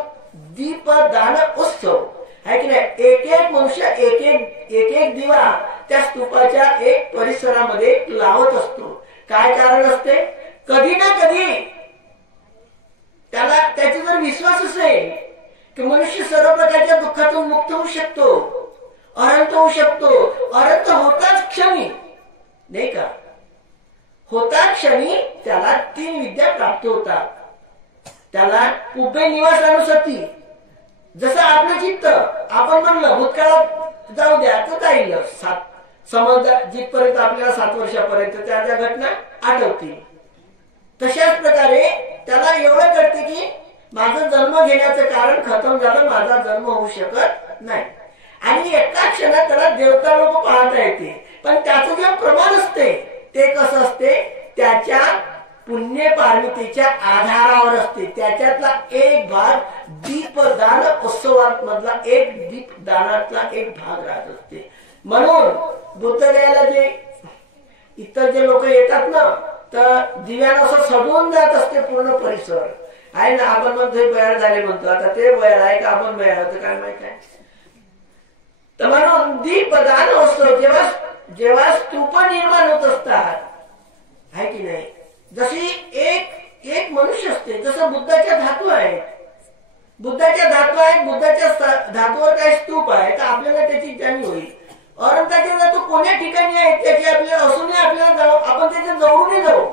दीपदान उत्सव आहे की नाही. एक एक मनुष्य एक एक दिवा त्या स्तूपाच्या एक परिसरामध्ये लावत असतो. काय कारण असते? कधी ना कधी त्याला त्याचा जर विश्वास असेल की मनुष्य सर्व प्रकारच्या दुःखातून मुक्त होऊ शकतो, अरहंत होऊ शकतो. अरहंत होताच क्षणी, नाही का, होता क्षणी त्याला 3 विद्या प्राप्त होतात. त्याला उभे निवास अनुसती, जसं आपलं चित्त, आपण म्हणलं भूतकाळात जाऊ द्या तर जाईल, समजदार जिथपर्यंत आपल्याला 7 वर्षापर्यंत त्या घटना आठवतील. तशाच प्रकारे त्याला एवढं कळते की माझं जन्म घेण्याचं कारण खतम झालं, माझा जन्म होऊ शकत नाही. आणि एका क्षणात त्याला देवता लोक पाहता येते. पण त्याचं जे प्रमाण असते ते कसं असते? त्याच्या पुण्य पार्वतीच्या आधारावर असते. त्याच्यातला एक भाग दीपदान उत्सवात मधला एक दीपदानातला एक भाग राहत असते. म्हणून बुद्धगयाला जे इतर जे लोक येतात ना, तर दिव्यानं असं सजवून जात असते पूर्ण परिसर आहे ना. आपण म्हणतो बयाळ झाले म्हणतो, आता ते बयाळ आहे का आपण बयाळ होतं काय माहित आहे. तर म्हणून दीपदान उत्सव जेव्हा स्तूप निर्माण होत असतात आहे की नाही, जशी एक मनुष्य असते, जसं बुद्धाच्या धातू आहेत, बुद्धाच्या धातूवर काय स्तूप आहे तर आपल्याला त्याची जाणीव होईल. अरहंताचे धातू कोण्या ठिकाणी आहेत त्याची आपल्याला असूनही आपल्याला आपण त्याच्या जवळूनही जाऊ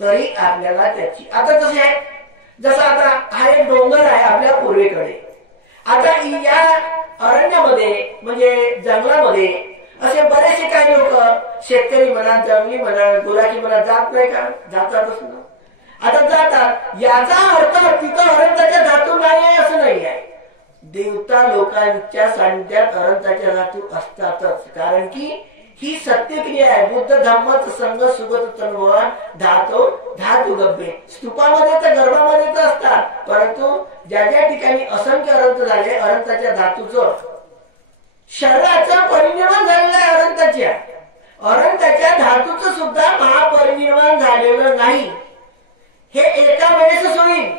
तरी आपल्याला त्याची, आता जसे आहे, जसं आता हा एक डोंगर आहे आपल्या पूर्वेकडे. आता या अरण्यामध्ये म्हणजे जंगलामध्ये असे बरेचसे काही लोक, शेतकरी म्हणा, जंगली म्हणा, गुराखी म्हणा, जात नाही का? जातातच ना. आता जातात, याचा अर्थ तिथं अरहंताच्या धातू नाही आहे असं नाही आहे. देवता लोकांच्या सानिध्यात अरहंताच्या धातू असतातच, कारण की ही सत्यक्रिया आहे. बुद्ध धम्मच संघ सुगत तन्वय धातू गब्बे. स्तूपामध्ये तर गर्भामध्ये तर असतात, परंतु ज्या ज्या ठिकाणी असंख्य अरहंत झाले, अरहंताच्या धातूचं शरीराचं परिनिर्वाण झालेलं आहे. अरहंताच्या धातूचं सुद्धा महापरिनिर्वाण झालेलं नाही. हे एका वेळेसच होईल.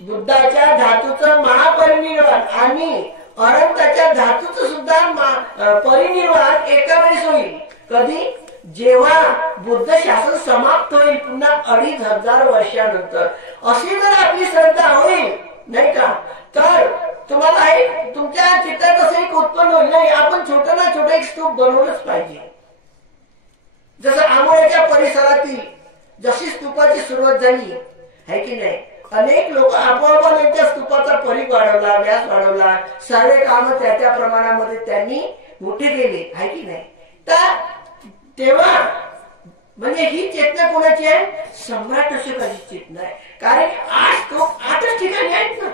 बुद्धाच्या धातूचं महापरिनिर्वाण आणि अरहंताच्या धातूचं सुद्धा परिनिर्वाण एका वेळेस होईल. कधी? जेव्हा बुद्ध शासन समाप्त होईल पुन्हा 2500 वर्षानंतर. अशी जर आपली श्रद्धा होईल नाही का, तर तुम्हाला तुमच्या चित्तात असं एक उत्पन्न होईल, नाही आपण छोटं ना छोटं एक स्तूप बनवलंच पाहिजे. जसं आंबोळ्याच्या परिसरातील जशी स्तूपाची सुरुवात झाली आहे की नाही, अनेक लोक आपोआप त्या स्तूपाचा परीघ वाढवला, व्यास वाढवला, सर्व काम त्या प्रमाणामध्ये त्यांनी मोठे केले आहे की नाही. तर तेव्हा म्हणजे ही चेतना कोणाची आहे? सम्राट अशोकाची चेतना आहे. कारण 8च ठिकाणी आहेत ना.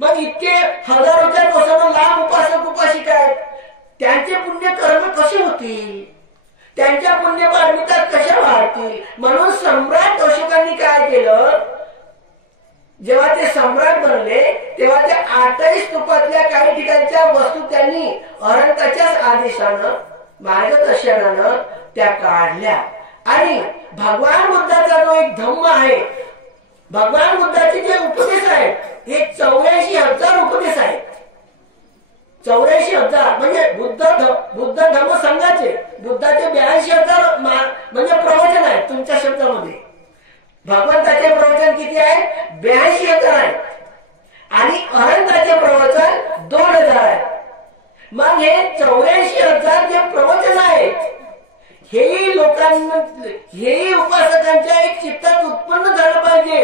मग इतके हजारोच्या कोसानं लांब उपासक उपासिका आहेत, त्यांचे पुण्य कर्म कसे होतील? त्यांच्या पुण्य पारमिता कशा वाढतील? म्हणून सम्राट अशोकांनी काय केलं, जेव्हा ते सम्राट बनले तेव्हा त्या 8ही स्तूपातल्या काही ठिकाणच्या वस्तू त्यांनी अरहंताच्याच आदेशानं, मार्गदर्शनानं त्या काढल्या. आणि भगवान बुद्धाचा जो एक धम्म आहे, भगवान बुद्धाचे जे उपदेश आहेत हे 84,000 उपदेश आहेत. 84,000 म्हणजे बुद्ध धम्म संघाचे बुद्धाचे 82,000 म्हणजे प्रवचन आहेत तुमच्या शब्दामध्ये. भगवंताचे प्रवचन किती आहे? 82,000 आहेत आणि अनंताचे प्रवचन 2,000 आहेत. मग हे 84,000 जे प्रवचन आहेत हेही लोकांना हेही उपासकांच्या एक चित्तात उत्पन्न झालं पाहिजे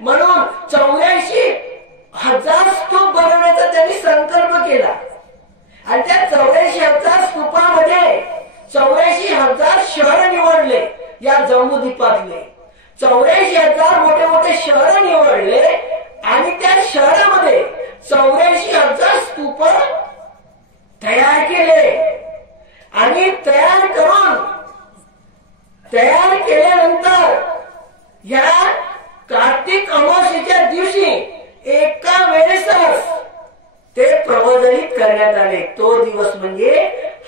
म्हणून 84,000 स्तूप बनवण्याचा त्यांनी संकल्प केला. आणि त्या 84,000 स्तूपामध्ये 84,000 शहर निवडले. या जम्बूद्वीपातले 84,000 मोठे मोठे शहर निवडले आणि त्या शहरामध्ये 84,000 स्तूप तयार केले. आणि तयार केल्यानंतर या कार्तिक अमावस्येच्या दिवशी एका वेळेसच ते प्रवचनित करण्यात आले. तो दिवस म्हणजे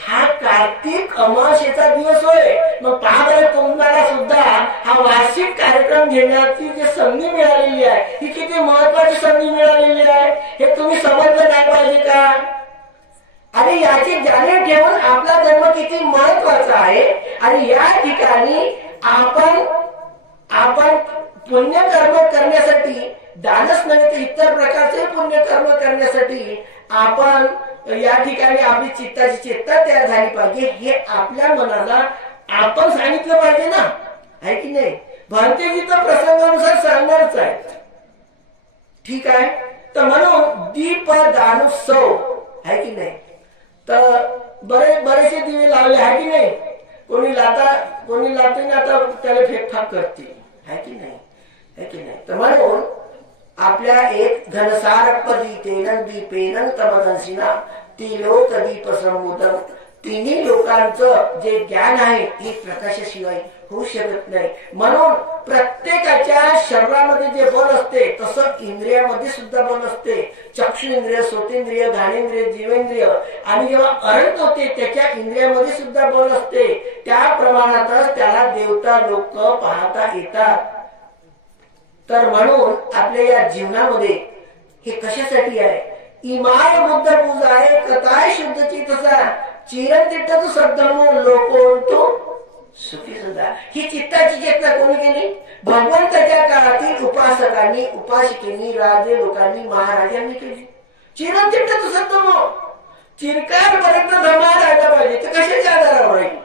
हा कार्तिक अमावस्येचा दिवस होय. मग पहा बरं, तुम्हाला सुद्धा हा वार्षिक कार्यक्रम घेण्याची जी संधी मिळालेली आहे ही किती महत्वाची संधी मिळालेली आहे हे तुम्ही समजलं नाही पाहिजे का? आणि याची जाणीव ठेवून आपला जन्म किती महत्वाचा आहे. आणि या ठिकाणी आपण पुण्यकर्म करण्यासाठी, दानच नव्हे तर इतर प्रकारचे पुण्यकर्म करण्यासाठी आपण या ठिकाणी आपली चित्ताची चेतना तयार झाली पाहिजे. हे आपल्या मनाला आपण सांगितलं पाहिजे ना, आहे की नाही? भंतेजी तर प्रसंगानुसार सांगणारच आहेत. ठीक आहे. तर म्हणून दीपदानोत्सव आहे की नाही? तर बरेचसे दिवे लावले आहे की नाही? कोणी लातेने आता त्याला फेकफाक करते, आहे की नाही? आहे की नाही? तर म्हणून आपल्या एक घनसारपदी तेनं दीपेनं तमदंसिना तिलोक दीप समुदम, तिन्ही लोकांचं जे ज्ञान आहे ते प्रकाशाशिवाय होऊ शकत नाही. म्हणून प्रत्येकाच्या शरीरामध्ये जे बल असते तसं इंद्रियामध्ये सुद्धा बल असते. चक्षु इंद्रिय, श्रोतेंद्रिय, घाणेंद्रिय, जीवेंद्रिय आणि जेव्हा अरंत होते त्याच्या इंद्रियामध्ये सुद्धा बल असते. त्या प्रमाणातच त्याला देवता लोक पाहता येतात. तर म्हणून आपल्या या जीवनामध्ये हे कशासाठी आहे? इमाय बुद्ध पूजा आहे कथाय शुद्ध चित्तसा चिरंतिट्ट तू सद्धर्म लोकोंतो सुखी सुद्धा. ही चित्ताची चेतना कोणी केली? भगवंताच्या काळातील उपासकांनी, उपासिकेनी, राजे लोकांनी, महाराजांनी केली. चिरंतिट्ट तू सद्धर्म, चिरकालपर्यंत धर्म राहायला पाहिजे. तर कशाच्या आधारावर राहील?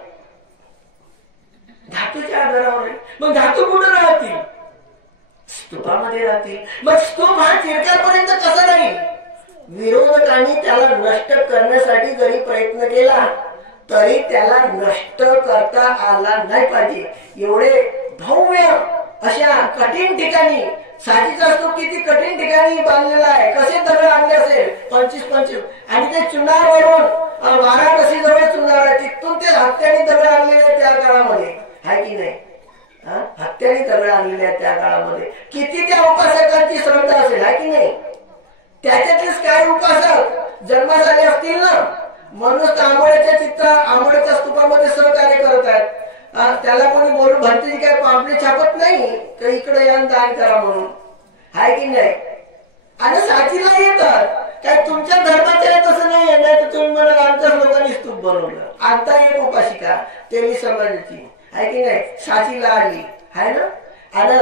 धातूच्या आधारावर राहील. मग धातू कुठं राहतील? स्तूपामध्ये राहतील. मग स्तूप हा चिरकालपर्यंत कसा राहील? विरोधकांनी त्याला नष्ट करण्यासाठी जरी प्रयत्न केला तरी त्याला नष्ट करता आला नाही पाहिजे. एवढे भव्य अशा कठीण ठिकाणी, साजीचा स्तूप किती कठीण ठिकाणी बांधलेला आहे. कसे दगड आणले असेल? 25 आणि ते चुनारवरून वाराणसी जवळ चुनार आहे, तिथून ते हत्याने दगड आणलेले त्या काळामध्ये, आहे की नाही? हत्याने दगड आणलेल्या त्या काळामध्ये किती त्या उपासकांची श्रद्धा असेल, आहे की नाही? त्याच्यातलेच काही उपासक जन्मास आले असतील ना, म्हणून आंबोड्याच्या स्तूपामध्ये सहकार्य करत आहेत. त्याला कोणी बोलून भरतीची काय पापले छापत नाही तर इकडे या दान करा म्हणून, आहे की नाही? आणि साथीला येतात. काय तुमच्या धर्माच्या तसं नाही आहे ना, तर तुम्ही मला आमच्याच लोकांनी स्तूप बनवलं. आता एक उपासिका तेली समाजाची, आहे की नाही, साथीला आली आहे ना, आणि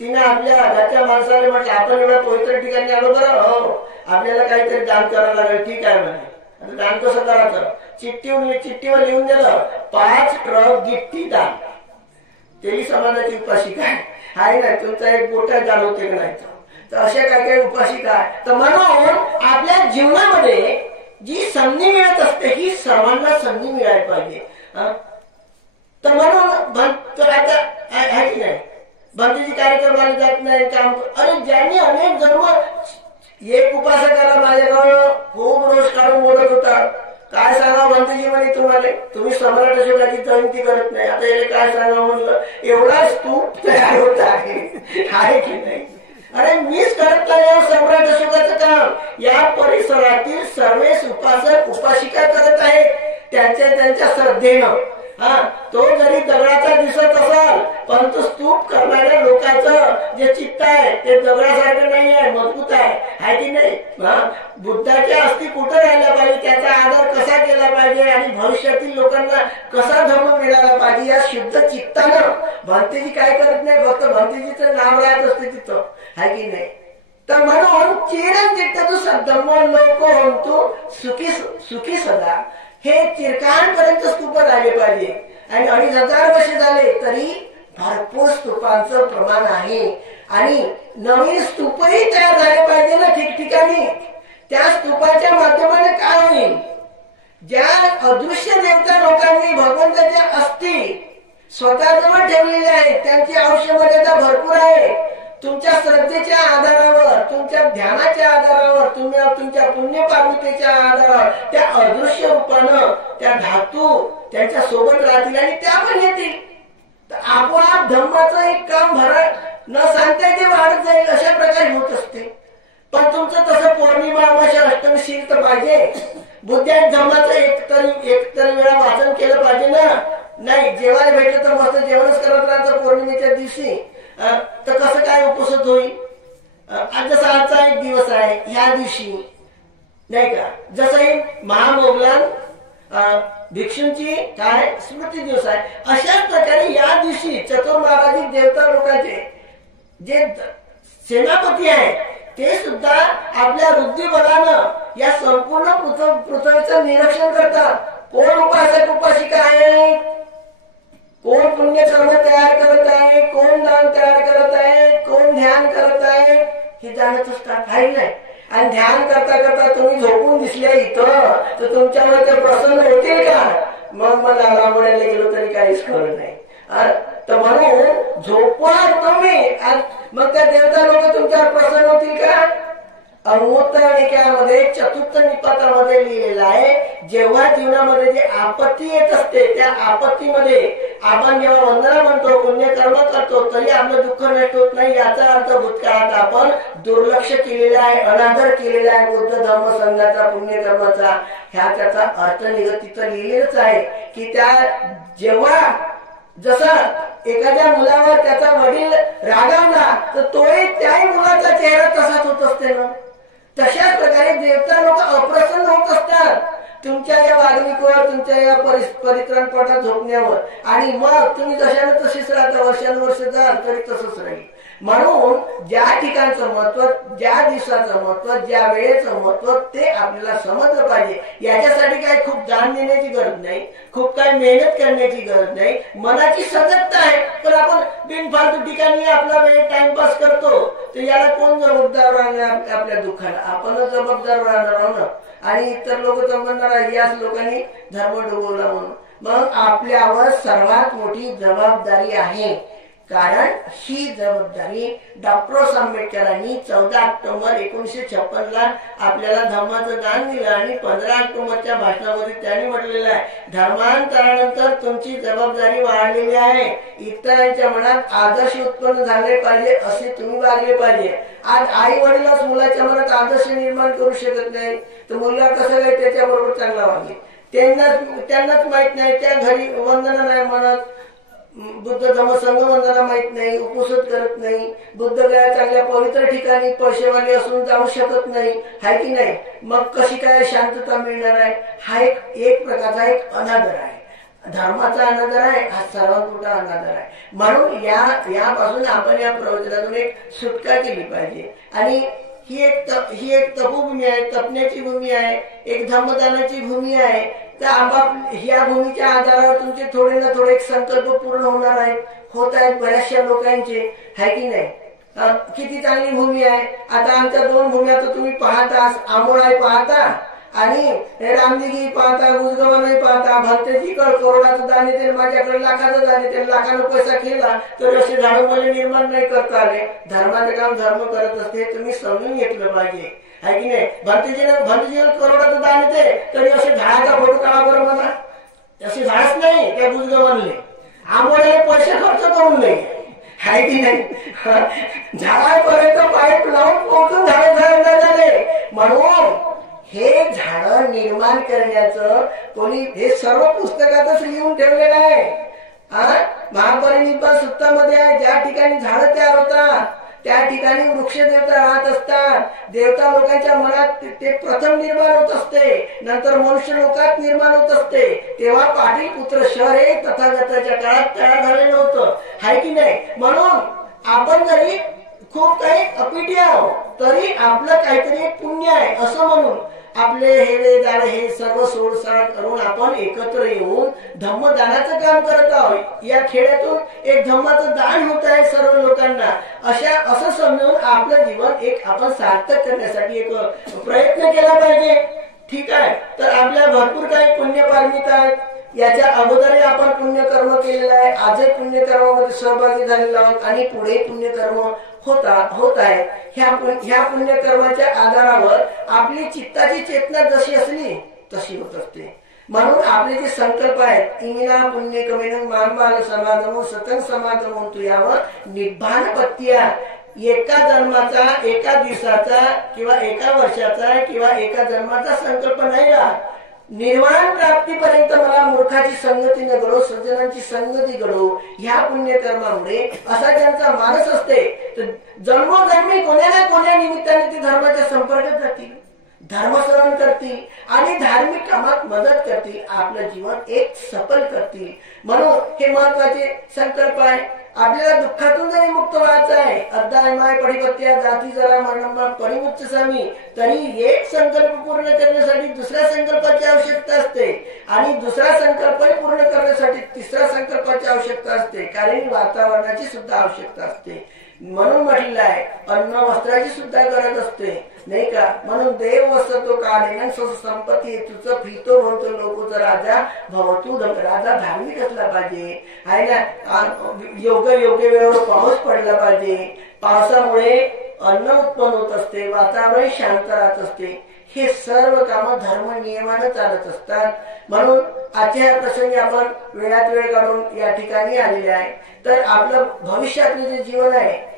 तिने आपल्या घरच्या माणसाला म्हटलं आपण एवढ्या पवित्र ठिकाणी आलो बरं, हो आपल्याला काहीतरी दान करायला लागेल. ठीक आहे म्हणे. आता दान कसं करायचं? चिठ्ठीवर लिहून दिलं 5 ट्रक गिट्टी दान. तेली समाजाची उपासिका आहे ना, तुमचा एक मोठा दान होते का नाही? तर अशा काही काही उपासिका. तर म्हणून आपल्या जीवनामध्ये जी संधी मिळत असते ही सर्वांना संधी मिळायला पाहिजे. तर म्हणून आता आहे की नाही, भक्तीची कार्यक्रमाला जात नाही काम. अरे ज्यांनी अनेक जन्म, एक उपासकाला माझ्याकडे खूप रोज काढून बोलत होता. काय सांगा भक्तीजी म्हणे तुम्हाला, तुम्ही सम्राट अशोकाची जयंती करत नाही. आता याला काय सांगा म्हणलं, एवढा स्तूप तयार होत आहे की नाही? अरे मीच करत नाही सम्राट अशोकाचं काम. या परिसरातील सर्वेच उपासक उपासिका करत आहेत त्यांच्या श्रद्धेनं. तो जरी दगडाचा दिसत असाल परंतु स्तूप करणाऱ्या लोकांचं जे चित्त आहे ते दगडासारखं नाही आहे, मजबूत आहे की नाही? बुद्धाच्या अस्थी कुठं राहिला पाहिजे, त्याचा आदर कसा केला पाहिजे आणि भविष्यातील लोकांना कसा धर्म मिळाला पाहिजे, या शुद्ध चित्तानं भंतेजी काय करत नाही, फक्त भंतेजीचं नाव राहत असते तिथं, आहे की नाही? तर म्हणून चिरंचित्त तू सद्धम्म लोक होतो सुखी सदा, हे चिरकाळपर्यंत स्तूप राहिले पाहिजे. आणि 2500 वर्ष झाले तरी भरपूर स्तूपांचं प्रमाण आहे. आणि नवीन स्तूपही तयार झाले पाहिजे ना ठिकठिकाणी. त्या स्तूपाच्या माध्यमाने काय होईल, ज्या अदृश्य देवता लोकांनी भगवंताच्या अस्थी स्वतःजवळ ठेवलेल्या आहेत, त्यांची आवश्यकता भरपूर आहे. तुमच्या श्रद्धेच्या आधारावर, तुमच्या ध्यानाच्या आधारावर, तुमच्या पुण्यपावितेच्या आधारावर त्या अदृश्य रूपानं त्या धातू त्यांच्या सोबत राहतील आणि त्या पण येतील. तर आपोआप धर्माचं एक काम भरा न सांगता ते वाढत जाईल, अशा प्रकारे होत असते. पण तुमचं तसं पौर्णिमा अमावस्या अष्टमीशील तर पाहिजे. बुद्ध्या धर्माचं एकतरी वेळा वाचन केलं पाहिजे ना. नाही जेवायला भेटलं तर मस्त जेवणच करत राहायचं पौर्णिमेच्या दिवशी, तर कसं काय उपसत होईल? आज जसा आजचा एक दिवस आहे, ह्या दिवशी नाही का, जसं महामोगलान भिक्षूंची काय स्मृती दिवस आहे, अशाच प्रकारे या दिवशी चतुर्माराधिक देवता लोकांचे जे सेनापती आहेत ते सुद्धा आपल्या बुद्धिबलानं या संपूर्ण पृथ्वीचं निरीक्षण करतात. कोण उपासक उपासिका आहे, कोण पुण्यकर्म तयार करत आहे, कोण दान तयार करत आहे, कोण ध्यान करत आहे, हे जाणत असतात, आहे नाही? आणि ध्यान करता करता तुम्ही झोपून दिसल्या इथं तर तुमच्यावर ते प्रसन्न होतील का? मग मला रामवड्याला गेलो तरी काहीच कळत नाही. तर म्हणून झोपवा तुम्ही, मग त्या देवता लोक तुमच्यावर प्रसन्न होतील का? अमूर्तनिकामध्ये चतुर्थ निपातामध्ये लिहिलेलं आहे, जेव्हा जीवनामध्ये जे आपत्ती येत असते त्या आपत्तीमध्ये आपण जेव्हा वंदना म्हणतो, पुण्यकर्म करतो, तरी आपलं दुःख नष्ट होत नाही. याचा अर्थ भूतकाळात आपण दुर्लक्ष केलेला आहे, अनादर केलेला आहे बौद्ध धर्म संघाचा, पुण्यकर्माचा. ह्या त्याचा अर्थ निगत तिथं लिहिलेलंच आहे की त्या जेव्हा जसं एखाद्या मुलावर त्याचा वडील रागावला तर तोही त्याही मुलाचा चेहरा तसाच होत असते ना. तशाच प्रकारे देवता लोक अप्रसन्न होत असतात तुमच्या या वागणुकीवर, तुमच्या या परित्राणपटात झोपण्यावर. आणि मग तुम्ही जशाने तशीच राहता, वर्षानुवर्ष जाल तरी तसंच राहील. म्हणून ज्या ठिकाणचं महत्व, ज्या दिवसाचं महत्व, ज्या वेळेचं महत्व ते आपल्याला समजलं पाहिजे. याच्यासाठी काही खूप जाण देण्याची गरज नाही, खूप काही मेहनत करण्याची गरज नाही, मनाची सजगता आहे. पण आपण बिनफालतू ठिकाणी आपला वेळ टाइमपास करतो, तर याला कोण जबाबदार राहणार? आपल्या दुःखाला आपणच जबाबदार राहणार आहोत ना. आणि इतर लोक तर म्हणणार याच लोकांनी धर्म डुबवला म्हणून. मग आपल्यावर सर्वात मोठी जबाबदारी आहे, कारण ही जबाबदारी डॉक्टर आंबेडकरांनी 14 ऑक्टोबर 1956 आपल्याला धर्माचं दान दिलं. आणि 15 ऑक्टोबरच्या भाषणामध्ये त्यांनी म्हटलेलं आहे, धर्मांतरानंतर तुमची जबाबदारी वाढलेली आहे. इतरांच्या मनात आदर्श उत्पन्न झाले पाहिजे असे तुम्ही वागले पाहिजे. आज आई वडिलाच मुलाच्या मनात आदर्श निर्माण करू शकत नाही, तर मुलगा कसा काय त्याच्याबरोबर चांगला वागेल? त्यांनाच माहित नाही, त्या घरी वंदना नाही म्हणत, बुद्ध धम्म संघ वंदना माहित नाही, उपसत करत नाही, बुद्ध गया चांगल्या पवित्र ठिकाणी पैसेवाले असून जाऊ शकत नाही, हाय की नाही? मग कशी काय शांतता मिळणार आहे? हा एक प्रकारचा एक अनादर आहे, धर्माचा अनादर आहे, हा सर्वात मोठा अनादर आहे. म्हणून यापासून आपण या प्रवचनातून एक सुटका केली पाहिजे. आणि ही एक तपोभूमी आहे, तपण्याची भूमी आहे, एक धम्मदानाची भूमी आहे. तर ह्या भूमीच्या आधारावर तुमचे थोडे ना थोडे एक संकल्प पूर्ण होणार आहेत, होत आहेत बऱ्याचशा लोकांचे, आहे की नाही? किती चांगली भूमी आहे. आता आमच्या 2 भूम्या तर तुम्ही पाहता, आंबोळाई पाहता आणि रामदिगी पाहता, गुजगवानही पाहता. भक्तजी करोडाचं दान येते, माझ्याकडे लाखाचं दान येते, लाखानं पैसा केला तर असे झाडं मला निर्माण नाही करता आले. धर्माचं काम धर्म करत असते, तुम्ही समजून घेतलं पाहिजे, आहे की नाही? भक्तजीला करोडाचं दान येते तरी असे झाडाचा फोटो काढा बरं मला. असे झाडच नाही त्या गुजगवानले, आंबोळे पैसे खर्च करून नाही, आहे की नाही? झाडापर्यंत पाईप लावून पोहोचून झाडे झाले. म्हणून हे झाड निर्माण करण्याचं कोणी हे सर्व पुस्तकातच लिहून ठेवलेलं आहे. महापरिनिब्बाण सूत्रामध्ये आहे, ज्या ठिकाणी झाडं तयार होतात त्या ठिकाणी वृक्ष देवता राहत असतात. देवता लोकांच्या मनात ते प्रथम निर्माण होत असते, नंतर मनुष्य लोकात निर्माण होत असते. तेव्हा पाटील पुत्र शहर हे तथागताच्या काळात तयार झालेलं होतं, हाय की नाही. म्हणून आपण जरी खूप काही अपिटी आहोत तरी आपलं काहीतरी पुण्य आहे असं म्हणून आपले हेवे दार हे सर्व सोडसाड करून आपण एकत्र येऊन धम्मदानाचं काम करत आहोत. या खेड्यातून एक धम्माचं दान होत आहे सर्व लोकांना. असं समजून आपलं जीवन एक आपण सार्थक करण्यासाठी एक प्रयत्न केला पाहिजे. ठीक आहे. तर आपल्या भरपूर काही पुण्यपारमिता आहेत. याच्या अगोदरही आपण पुण्यकर्म केलेलं आहे, आजही पुण्यकर्मामध्ये सहभागी झालेलो आहोत आणि पुढे पुण्यकर्म होत आहे. ह्या पुण्यकर्माच्या आधारावर आपली चित्ताची चेतना जशी असली तशी होत असते. म्हणून आपले जे संकल्प आहेत, इमिना पुण्य कमेन मानबाल समागमो सतन समागमो तू यावर निब्बाण पत्त्या, एका जन्माचा, एका दिवसाचा किंवा एका वर्षाचा किंवा एका जन्माचा संकल्प नाही राहत. निर्वाण प्राप्तीपर्यंत मला मूर्खाची संगती न घडो, सज्जनांची संगती घडो. ह्या पुण्यकर्मामुळे असा ज्यांचा मानस असते तर जन्मोजन्मी कोण्या ना कोण्या निमित्ताने ते धर्माच्या संपर्कात जातील, धर्मश्रवण करतील आणि धार्मिक कामात मदत करतील, आपलं जीवन एक सफल करतील. म्हणून हे महत्वाचे संकल्प आहे. आपल्याला दुःखातून जरी मुक्त व्हायचं आहे, अध्याय माय पडिपत्या जाती जरा मरण परिमुच्च स्वामी, तरी एक संकल्प पूर्ण करण्यासाठी दुसऱ्या संकल्पाची आवश्यकता असते आणि दुसरा संकल्प पूर्ण करण्यासाठी तिसऱ्या संकल्पाची आवश्यकता असते. कारण वातावरणाची सुद्धा आवश्यकता असते. म्हणून म्हटलेलं आहे अन्न वस्त्राची सुद्धा गरज असते, नाही का. म्हणून देव वसतो काढेन संपत्ती तुझं फिरतो भरतो लोक राजा भवतू. राजा धार्मिक असला पाहिजे, आहे ना. योग्य वेळेवर पाऊस पडला पाहिजे. पावसामुळे अन्न उत्पन्न होत असते, वातावरण शांत राहत असते. हे सर्व काम धर्म नियमानं चालत असतात. म्हणून आजच्या प्रसंगी आपण वेळात वेळ काढून या ठिकाणी आलेले आहे. तर आपलं भविष्यातलं जे जीवन आहे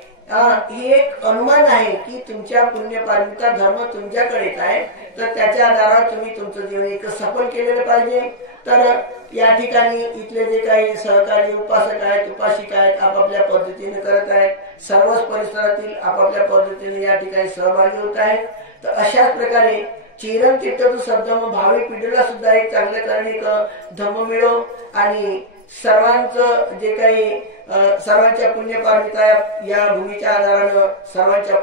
ही एक अनुमान आहे की तुमच्या पुण्यपारमिता धर्म तुमच्याकडेच आहे. तर त्याच्या आधारावर तुम्ही तुमचं जीवन एक सफल केलेलं पाहिजे. तर या ठिकाणी इथले जे काही सहकारी उपासक आहेत, उपासिका आहेत, आपापल्या पद्धतीने करत आहेत. सर्वच परिसरातील आपापल्या पद्धतीने या ठिकाणी सहभागी होत आहेत. तर अशाच प्रकारे चिरन तीर्थतू सद्धम भावी पिढीला सुद्धा एक चांगल्या कारण एक धम्म मिळो आणि सर्वांचं जे काही सर्वांच्या पुण्यपारमिता या भूमीच्या आधारानं सर्वांच्या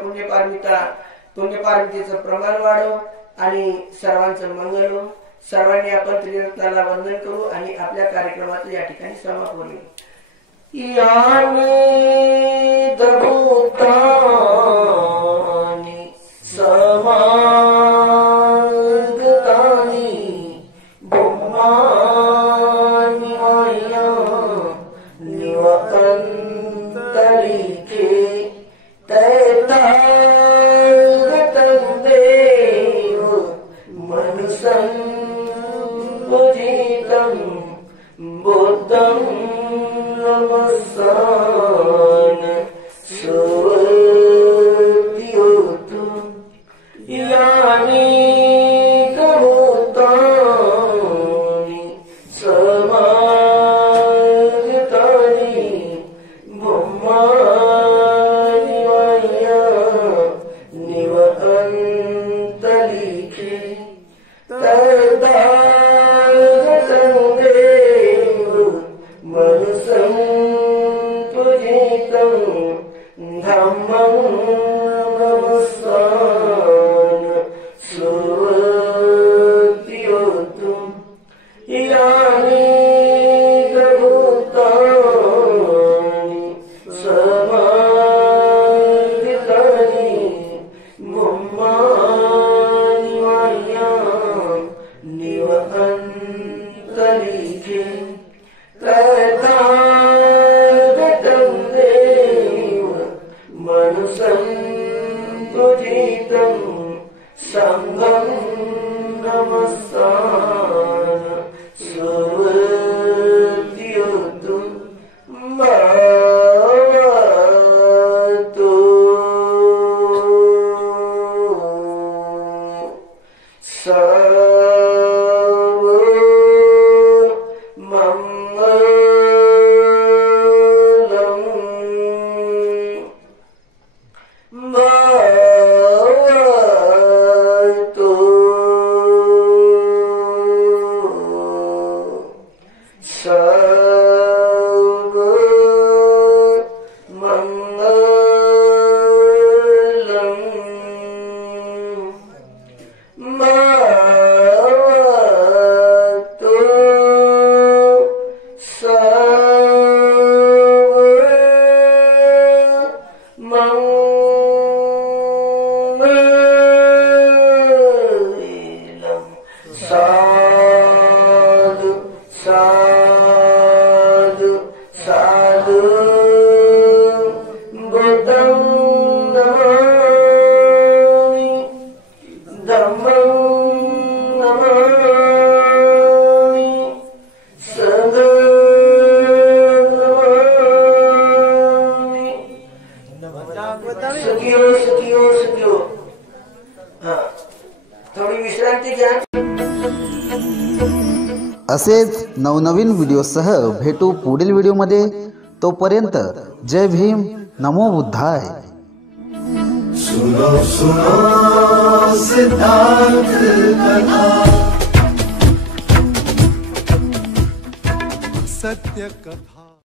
पुण्यपारमितेचं प्रमाण वाढो आणि सर्वांचं मंगल हो. सर्वांनी आपण त्रिरत्नाला वंदन करू आणि आपल्या कार्यक्रमाचं या ठिकाणी समापन करू. यानी दभूतानी समागतानी बुम्मानी माया निवकंतलिके तैतागतं देव मनुसं पूजितं बुद्धं नमस्सान सुवत्योतु. यानि कभूतानि समागतानि बुम्मानि माया निवकंतलिके तैतागतं देव मनुसं पूजितं धम्मं नमस्सान सुवत्योतु. यानि कभूतानि समागतानि बुम्मानि माया निवकंतलिके तैतागतं देव मनुसं पूजितं संघं नमस्सान सुवत्योतु. भवतु सर्व मंगल असेच नवनवीन व्हिडिओसह भेटू पुढील व्हिडिओमध्ये. तोपर्यंत जय भीम, नमो बुद्धाय. सुनो सुनो सिद्धार्थ कथा, सत्य कथा.